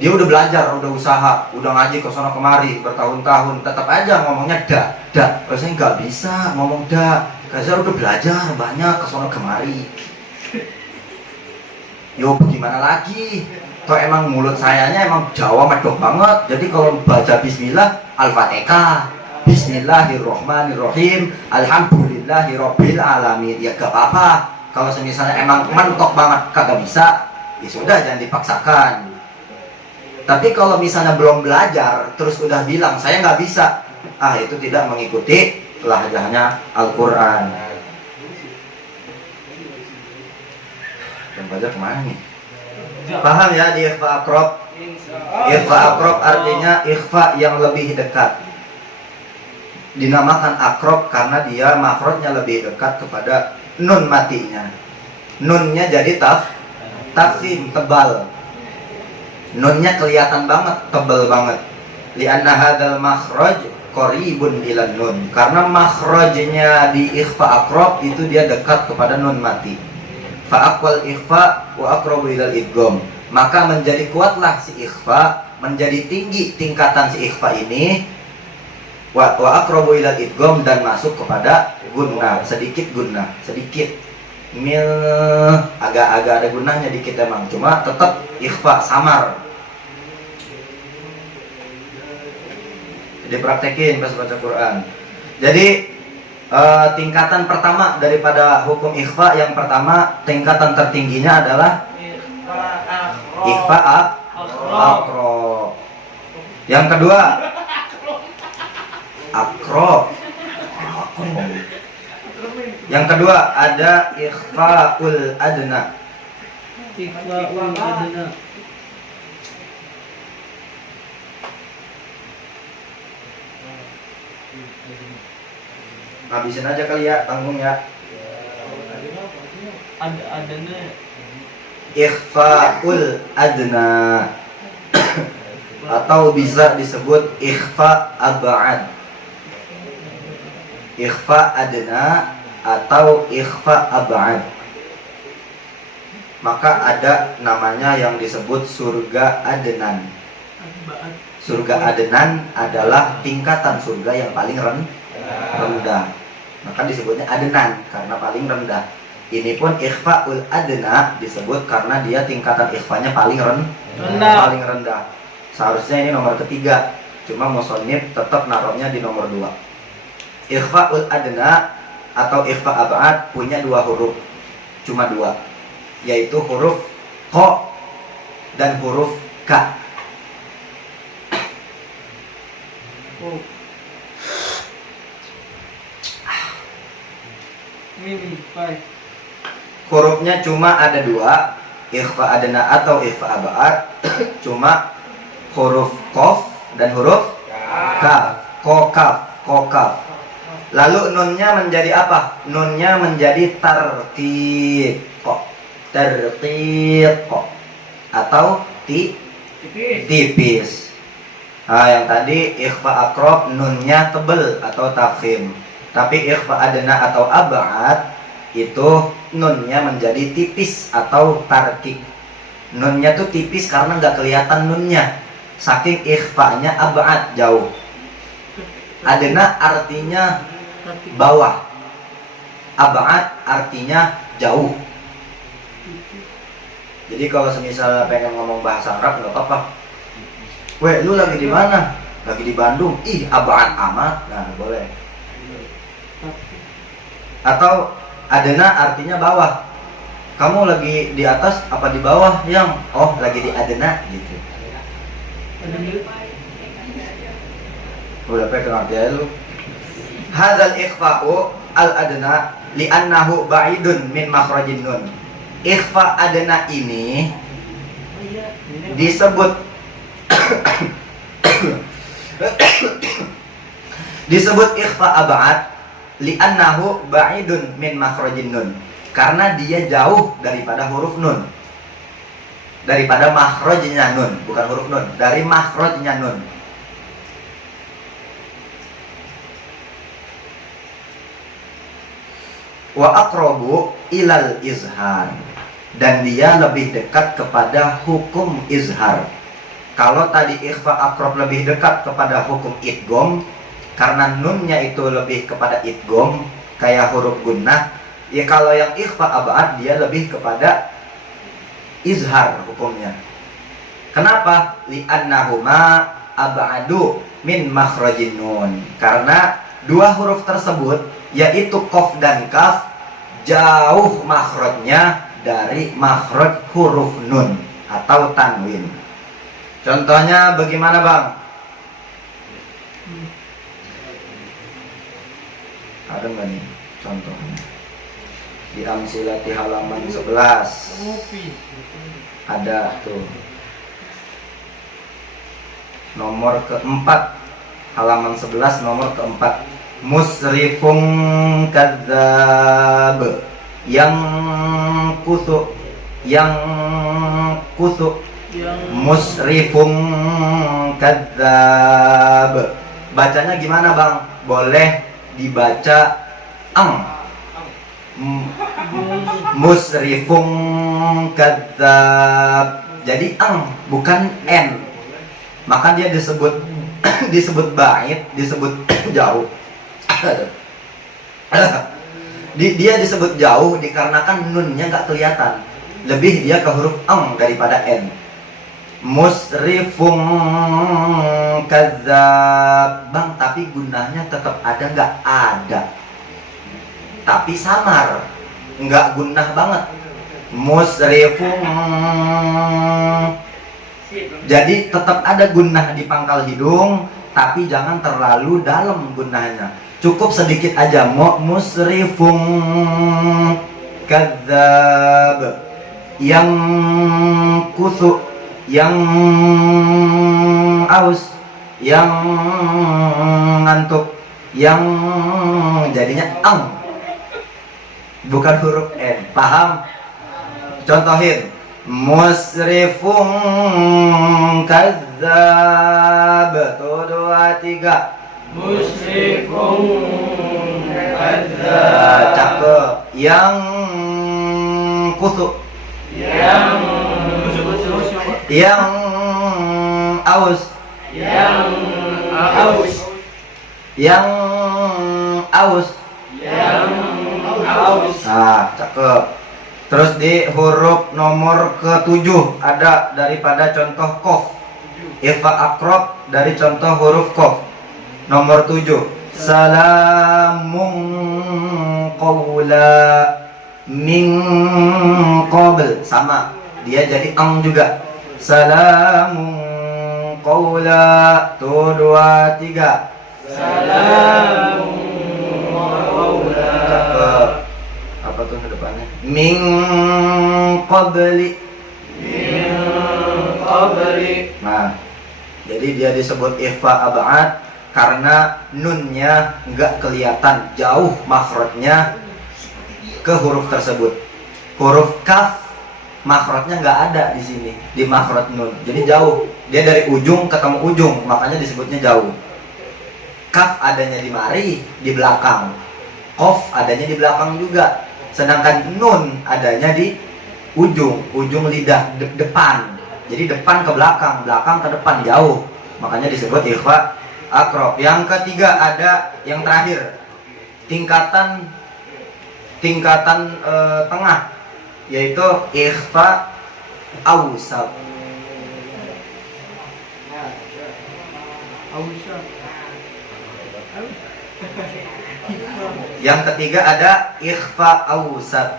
Dia udah belajar, udah usaha, udah ngaji ke sono kemari bertahun-tahun, tetap aja ngomongnya da. Kalau saya nggak bisa ngomong da. Karena saya udah belajar banyak ke sono kemari. Yo bagaimana lagi? Toh emang mulut sayanya emang Jawa medok banget. Jadi kalau baca bismillah, Al-Fatihah, Bismillahirrohmanirrohim, Alhamdulillahirobbil alamin. Ya gak apa-apa. Kalau misalnya emang mentok banget kagak bisa, ya sudah jangan dipaksakan. Tapi kalau misalnya belum belajar terus udah bilang saya nggak bisa, itu tidak mengikuti lahjahnya Al-Quran. Dan belajar kemana nih? Paham ya di ikhfa akrob? Ikhfa akrob artinya ikhfa yang lebih dekat. Dinamakan akrob karena dia makhrajnya lebih dekat kepada nun matinya. Nunnya jadi tafkhim, tebal. Nunnya kelihatan banget, tebal banget. Lianna hadzal makhraj qaribun ila nun. Karena makhrajnya di ikhfa akrob itu dia dekat kepada nun mati. Fa aqwal ikhfa wa aqrabu ila idgham. Maka menjadi kuatlah si ikhfa menjadi tinggi tingkatan si ikhfa ini, wa aqrabu ilal idgham, dan masuk kepada gunnah, sedikit gunnah, sedikit mil, agak-agak ada gunnahnya dikit emang, cuma tetap ikhfa samar. Jadi praktekin pas baca Quran. Jadi tingkatan pertama daripada hukum ikhfa, yang pertama tingkatan tertingginya adalah ikhfa akro. Yang kedua akro. Yang kedua ada ikhfaul adna. Ikhfaul adna. Habisin aja kali ya, tanggung ya. Adana. Ikhfaul adna atau bisa disebut ikhfa ab'ad. Ikhfa adna atau ikhfa ab'ad. Maka ada namanya yang disebut surga adnan. Surga adnan adalah tingkatan surga yang paling rendah. Maka disebutnya adnan karena paling rendah. Ini pun ikhfaul adna disebut karena dia tingkatan ikhfanya paling rendah. Seharusnya ini nomor ketiga, cuma musannif tetap naruhnya di nomor 2. Ikhfaul adna atau ikhfa ab'ad punya 2 huruf, cuma 2, yaitu huruf qa dan huruf ka. Hurufnya cuma ada 2, ikhfa adna atau ikhfa ab'ad, cuma huruf qaf dan huruf kaf. Qaf. Lalu nunnya menjadi apa? Nunnya menjadi tarqiq atau tipis. Nah, yang tadi ikhfa akrob nunnya tebel atau tafkhim. Tapi ikhfa adna atau ab'ad itu nunnya menjadi tipis atau tarqiq. Nunnya tuh tipis karena nggak kelihatan nunnya, saking ikhfanya ab'ad, jauh. Adna artinya bawah, ab'ad artinya jauh. Jadi kalau semisal pengen ngomong bahasa Arab nggak apa-apa. Weh, lu lagi di mana? Lagi di Bandung. Ih, ab'ad amat. Nah, boleh. Atau adna artinya bawah. Kamu lagi di atas apa di bawah? Yang lagi di adna gitu. Udah pakai ngerti lu. Hadzal ikhfa'u al adna li'annahu ba'idun min makhrajin nun. Ikhfa adna ini disebut ikhfa ab'ad li'annahu ba'idun min makhrajin nun, karena dia jauh daripada huruf nun, daripada makhrajnya nun, bukan huruf nun, dari makhrajnya nun. Wa aqrabu ilal izhar, dan dia lebih dekat kepada hukum izhar. Kalau tadi ikhfa aqrab lebih dekat kepada hukum idgham, karena nunnya itu lebih kepada idgham kayak huruf gunnah, ya kalau yang ikhfa ab'ad dia lebih kepada izhar hukumnya. Kenapa? Li'annahuma ab'adu min makhrajin nun, karena 2 huruf tersebut yaitu qaf dan kaf jauh makhrajnya dari makhraj huruf nun atau tanwin. Contohnya bagaimana, Bang? Ada nggak nih contohnya? Di Amsilati halaman 11 ada tuh. Nomor keempat, halaman 11 nomor keempat. Musrifun kadzab, yang kusuk, musrifun kadzab. Bacanya gimana, Bang? Boleh dibaca musrifun kadzab. Jadi bukan n. Maka dia disebut disebut ba'id, disebut jauh. Dia disebut jauh dikarenakan nunnya nggak kelihatan. Lebih dia ke huruf ang daripada n. Musrifum kadzab. Bang, tapi gunanya tetap ada nggak? Ada. Tapi samar, nggak gunah banget. Musrifum. Jadi tetap ada gunah di pangkal hidung, tapi jangan terlalu dalam gunahnya. Cukup sedikit aja. Musrifum kadzab. Yang kusu, yang aus, yang ngantuk, yang jadinya ang, bukan huruf n. Paham? Contohin. Musrifun kadzab. 1, 2, 3. Musrifun kadzab. Cakep. Yang kusuk, Yang yang aus, Yang aus. yang aus. Yang aus. Nah, cakep. Terus di huruf nomor ke-7 ada daripada contoh kof. Ifa akrob dari contoh huruf kof. Nomor 7. Salamun qawla min qabl. Sama, dia jadi ang juga. Salamun qawla. 1, 2, 3. Salamun qawla. Cakep. Apa tuh depannya? Min qabli. Min qabli. Nah, jadi dia disebut ikhfa ab'ad karena nunnya nggak kelihatan, jauh makhrajnya ke huruf tersebut. Huruf kaf makhrajnya nggak ada di sini, di makhraj nun. Jadi jauh, dia dari ujung ketemu ujung, makanya disebutnya jauh. Kaf adanya di mari, di belakang. Qaf adanya di belakang juga. Sedangkan nun adanya di ujung lidah, depan. Jadi depan ke belakang, belakang ke depan, jauh. Makanya disebut ikhfa akrob. Yang ketiga ada yang terakhir, tingkatan tengah, yaitu ikhfa awsat. Yang ketiga ada ikhfa awsat.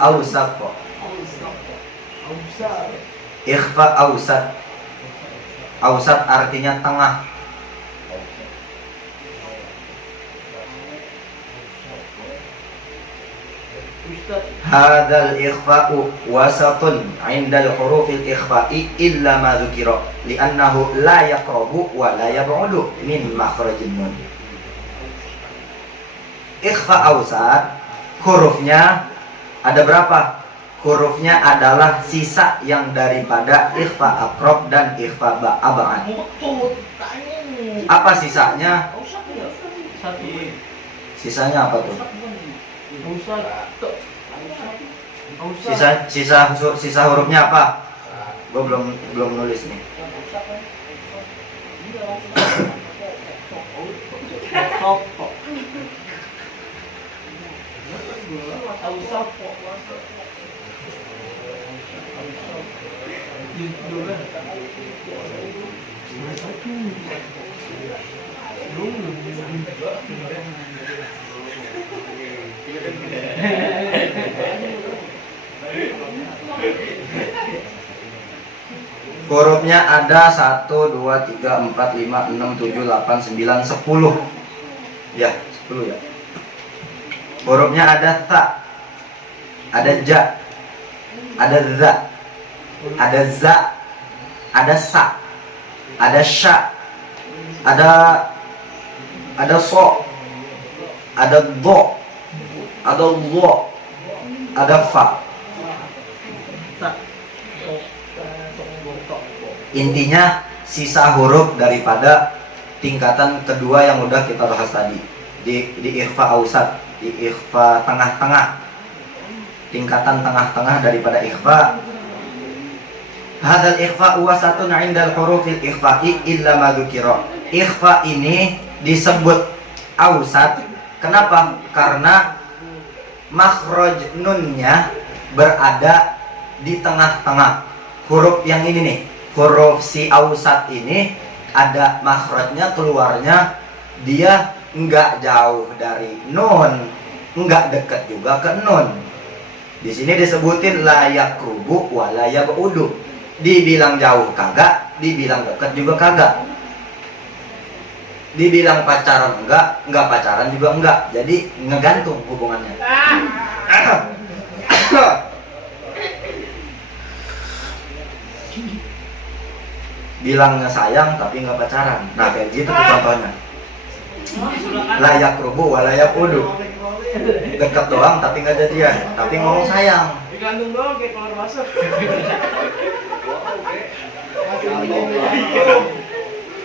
Awsat kok. Ikhfa awsat. Awsat artinya tengah. Hadzal ikhfa'u wasatun 'indal hurufil ikhfa'i illa ma dzukira li'annahu la yaqrabu wa la yab'udu min makhrajin nun. Ikhfa awsat hurufnya ada berapa? Hurufnya adalah sisa yang daripada ikhfa akrob dan ikhfa ab'ad. Apa sisanya? Sisanya apa tuh? Sisa hurufnya apa? Gue belum nulis nih. Hurufnya ada 1, 2, 3, 4, 5, 6, 7, 8, 9, 10. Ya, 10 ya. Hurufnya ada ta, ada ja, ada za, ada za, ada sa, ada sya, ada so, ada do, ada lo, ada fa. Intinya sisa huruf daripada tingkatan kedua yang udah kita bahas tadi di ikhfa awsat, di ikhfa tengah-tengah. Tingkatan tengah-tengah daripada ikhfa Hadal ikhfa wasatun 'indal hurufil ikhfa'i illa ma dzukira. Ikhfa ini disebut ausat. Kenapa? Karena makhraj nunnya berada di tengah-tengah. Huruf yang ini nih, huruf si ausat ini ada makhrajnya, keluarnya dia enggak jauh dari nun, enggak dekat juga ke nun. Di sini disebutin la yakrubu wa la yabudu. Dibilang jauh kagak, dibilang dekat juga kagak. Dibilang pacaran enggak pacaran juga enggak. Jadi ngegantung hubungannya. Bilang sayang tapi enggak pacaran. Nah kayak gitu tuh contohnya. Layak rubu walayak udu. Dekat doang tapi enggak jadian. Tapi ngomong sayang. Digantung doang kayak keluar masuk.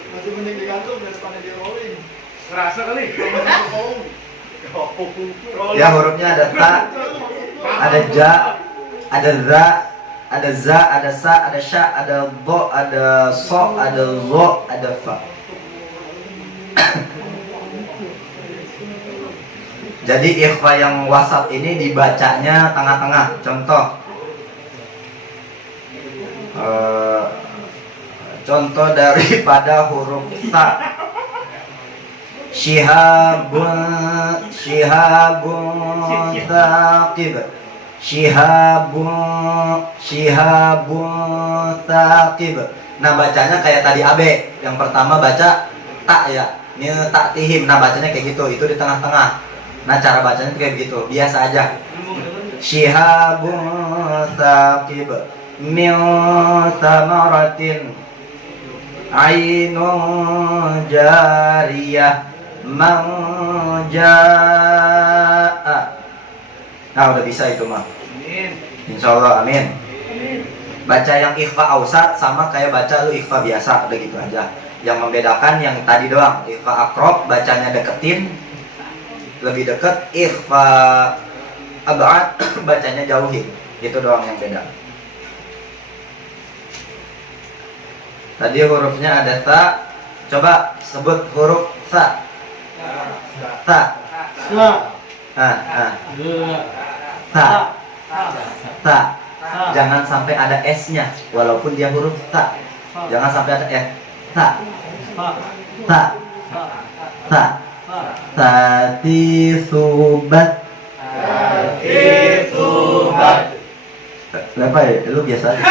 Masih mending digantung daripada di rolling. Ngerasa kali. Ya hurufnya ada ta, ada ja, ada za, ada za, ada sa, ada sya, ada dho, ada so, ada zo, ada fa. Jadi ikhfa yang wasat ini dibacanya tengah-tengah. Contoh, contoh daripada huruf ta. Shihabun thaqib. Shihabun thaqib. Nah bacanya kayak tadi Abe. Yang pertama baca tak ya. Ini tak tihim. Nah bacanya kayak gitu. Itu di tengah-tengah. Nah cara bacanya itu kayak begitu. Biasa aja. Shihabun thaqib min thamaratin ainun jariyah manjaa. Nah udah bisa itu mah. Insyaallah amin. Baca yang ikhfa ausat sama kayak baca lu ikhfa biasa, udah gitu aja. Yang membedakan yang tadi doang, ikhfa akrob bacanya deketin lebih deket, ikhfa ab'ad bacanya jauhin. Itu doang yang beda. Tadi hurufnya ada ta. Coba sebut huruf ta. Ta. Ta. Ta. Jangan sampai ada S-nya walaupun dia huruf ta. Jangan sampai ada S. Ta. Ta. Ta. Tati subat. Kenapa ya? Lu biasa aja.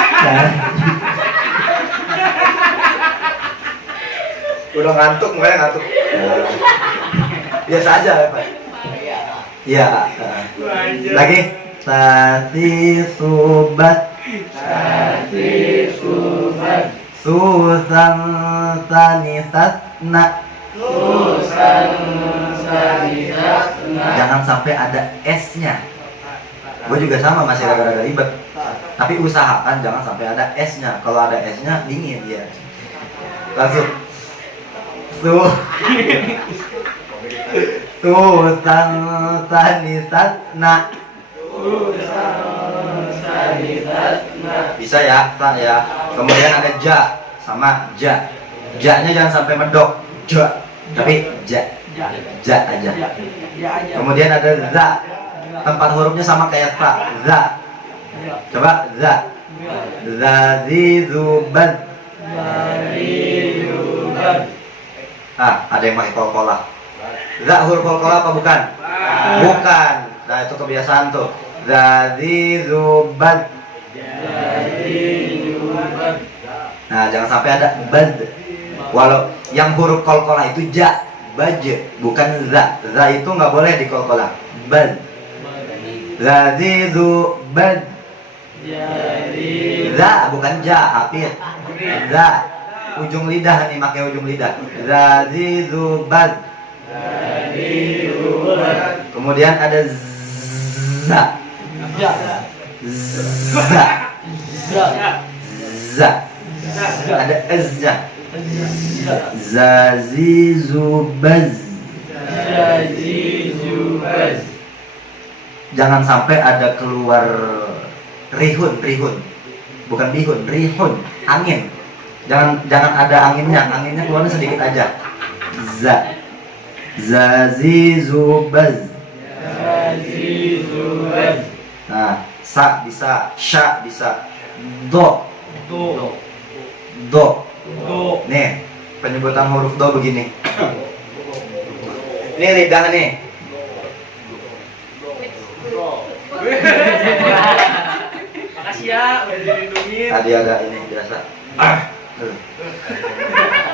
Udah ngantuk, makanya ngantuk. Biasa aja ya Pak. Iya. Lagi. Tati subat. Susan sanitatna. Jangan sampai ada S-nya. Gue juga sama, masih rada-rada ribet. Tapi usahakan jangan sampai ada S-nya. Kalau ada S-nya dingin ya. Langsung. Susan sanitatna. Bisa ya, Pak ya. Kemudian ada ja sama ja. Ja-nya jangan sampai medok. Ja. Tapi ja. Ja aja. Kemudian ada za. Tempat hurufnya sama kayak ta. Za. Coba za. Zazizuban. Ada yang pakai kol-kolah. Za huruf kol-kolah apa bukan? Bukan. Nah itu kebiasaan tuh. Zazizuban. Nah jangan sampai ada bad. Walau yang huruf kol-kolah itu ja, baj, bukan za. Za itu nggak boleh di kol-kolah. Bad. Zazizuban. Za bukan ja, hafid. Za. Ujung lidah nih, pakai ujung lidah. Zazizuban. Kemudian ada za. Za. Ada z-nya. Zazizubaz. Jangan sampai ada keluar rihun. bukan bihun, rihun, angin. Jangan ada anginnya keluarnya sedikit aja. Za, zazizubaz. Nah, sa bisa, sya bisa, do. Nih, penyebutan huruf do begini. Ini lidah nih. Makasih ya, udah dilindungin. Tadi ada ini biasa.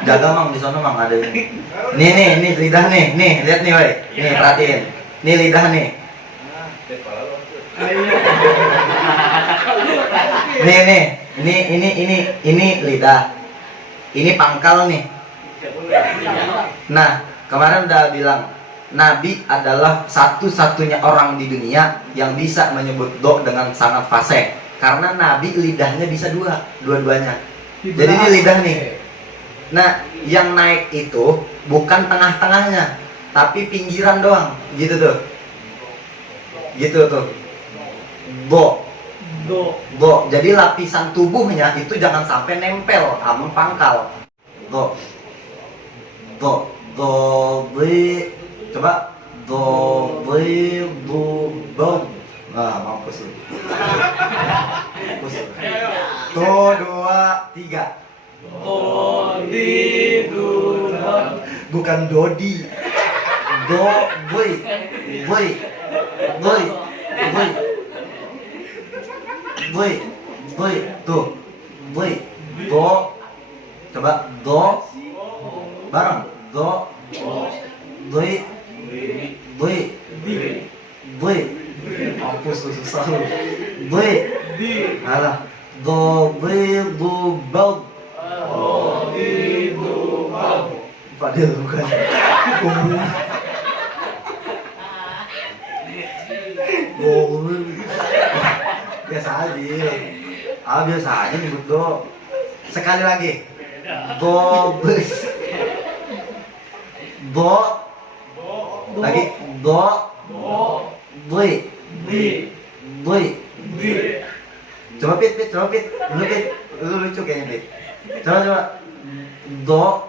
Jaga mang di sana mang ada ini. Nih lidah nih. Lihat nih, woi. Nih perhatiin. Nih lidah nih. Ini lidah. Ini pangkal nih. Nah, kemarin udah bilang Nabi adalah satu-satunya orang di dunia yang bisa menyebut do dengan sangat fasih. Karena Nabi lidahnya bisa dua-duanya. Jadi ini lidah nih. Nah, yang naik itu bukan tengah-tengahnya, tapi pinggiran doang, gitu tuh. Do. Jadi lapisan tubuhnya itu jangan sampai nempel sama pangkal. Do, bi. Coba do, bi, bu, do. Nah, mampus lu. Mampus lu. Do, 2, 3. Bukan dodi. Do, boy. Tuh. Boy. Do. Coba do. Bareng. Do. Boy. Mampus lu, susah lu. Boy. Alah. Do, bu, bau. Padahal bukan. Biasa aja. Biasa aja nyebut do. Sekali lagi. Do. Lagi. Do. Boy. Coba Pit. Lu lucu kayaknya, Pit. Coba. Do.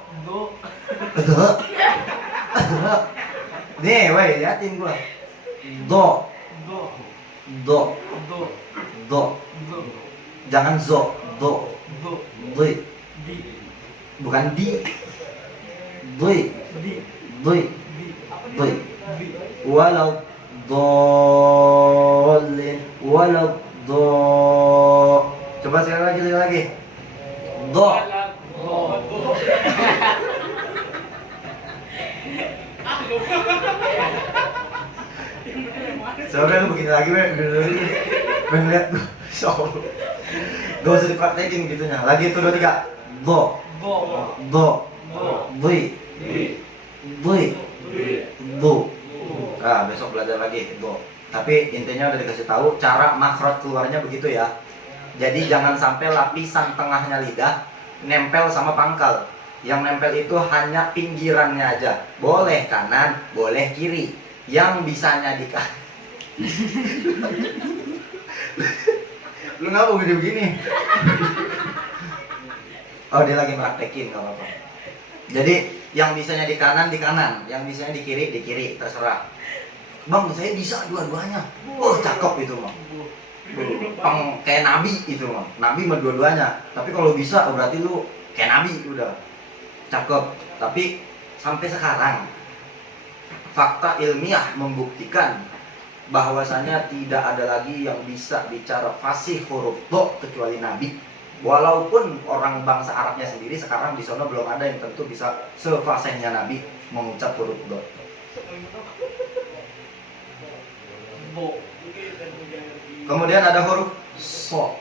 Nih, woi, liatin gua. Do. Jangan zo. Do. Bukan di. Walau dolin. Coba sekali lagi. Do. Sebenarnya lu begini lagi, pengen lihat gua. Insyaallah. Gak usah dipraktekin gitunya. Lagi itu 2, 3. Do. Do. Nah, besok belajar lagi do. Tapi intinya udah dikasih tahu cara makhraj keluarnya begitu ya. Jadi jangan sampai lapisan tengahnya lidah nempel sama pangkal. Yang nempel itu hanya pinggirannya aja. Boleh kanan, boleh kiri. Yang bisanya di kanan. Lu ngapa begini? Oh, dia lagi praktekin, gak apa-apa. Jadi yang bisanya di kanan, yang bisanya di kiri, terserah. Bang, saya bisa dua-duanya. Oh, cakep itu mah. Kayak Nabi itu mah. Nabi mah dua-duanya. Tapi kalau bisa berarti lu kayak Nabi udah. Cakep. Tapi sampai sekarang fakta ilmiah membuktikan bahwasanya tidak ada lagi yang bisa bicara fasih huruf do kecuali Nabi. Walaupun orang bangsa Arabnya sendiri sekarang di sana belum ada yang tentu bisa sefasihnya Nabi mengucap huruf do. Kemudian ada huruf so,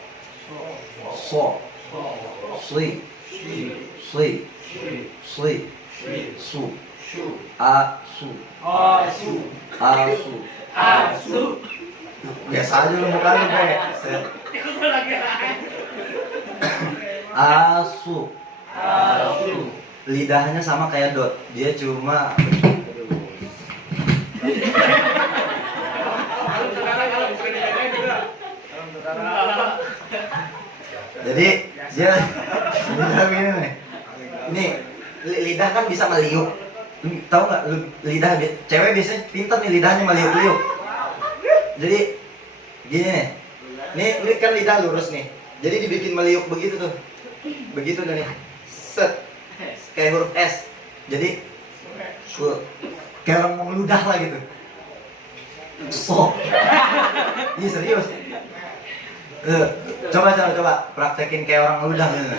sui, su, asu. Biasa aja lu bukan lu, Bre. Asu. Lidahnya sama kayak dot. Dia cuma Jadi dia lidah begini nih. Ini lidah kan bisa meliuk. Tahu nggak lidah cewek biasanya pintar nih lidahnya meliuk-liuk. Jadi gini nih. Ini kan lidah lurus nih. Jadi dibikin meliuk begitu tuh. Begitu tuh nih. Set. Kayak huruf S. Jadi kayak orang mau ngeludah lah gitu. So. Iya serius. Coba praktekin kayak orang ngeludah gitu.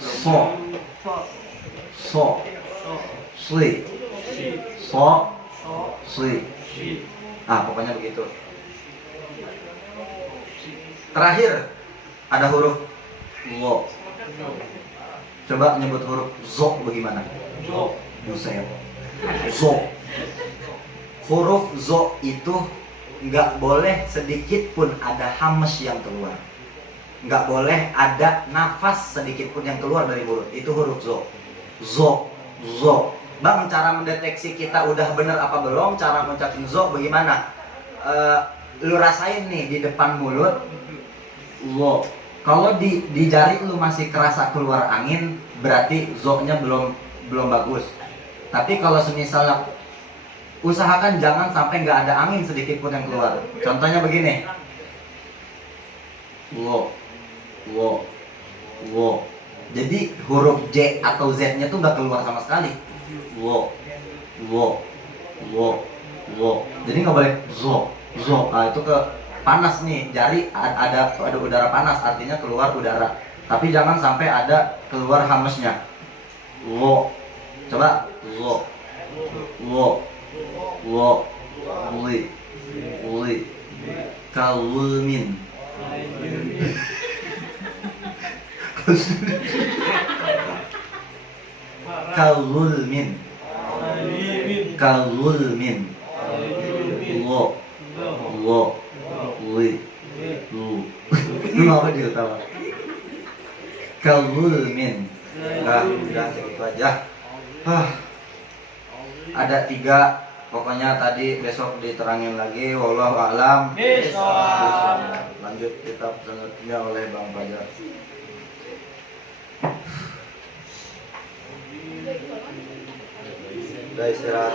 So. So. Sli. So. Sli. Pokoknya begitu. Terakhir ada huruf lo. Coba nyebut huruf zo bagaimana? Buset. Zo. Huruf zo itu nggak boleh sedikit pun ada hamas yang keluar. Nggak boleh ada nafas sedikit pun yang keluar dari mulut. Itu huruf zo. Zo. Zo. Bang, cara mendeteksi kita udah bener apa belum? Cara ngucapin zo bagaimana? Lu rasain nih di depan mulut lo. Kalau di jari lu masih kerasa keluar angin, berarti zo-nya belum bagus. Tapi kalau semisalnya usahakan jangan sampai nggak ada angin sedikit pun yang keluar. Contohnya begini. Lo. Jadi huruf J atau Z-nya tuh nggak keluar sama sekali. Lo. Jadi nggak boleh zo. Nah itu ke panas nih, jari ada udara panas, artinya keluar udara. Tapi jangan sampai ada keluar hamasnya. Lo. Coba lo. Li. Kalulmin. Kalulmin. Lo. Li. Lu. Lu apa dia tahu? Kalulmin. Udah segitu aja. Ada 3. Pokoknya tadi besok diterangin lagi. Wallahu a'lam. Lanjut kitab selanjutnya oleh Bang Fajar. Udah istirahat.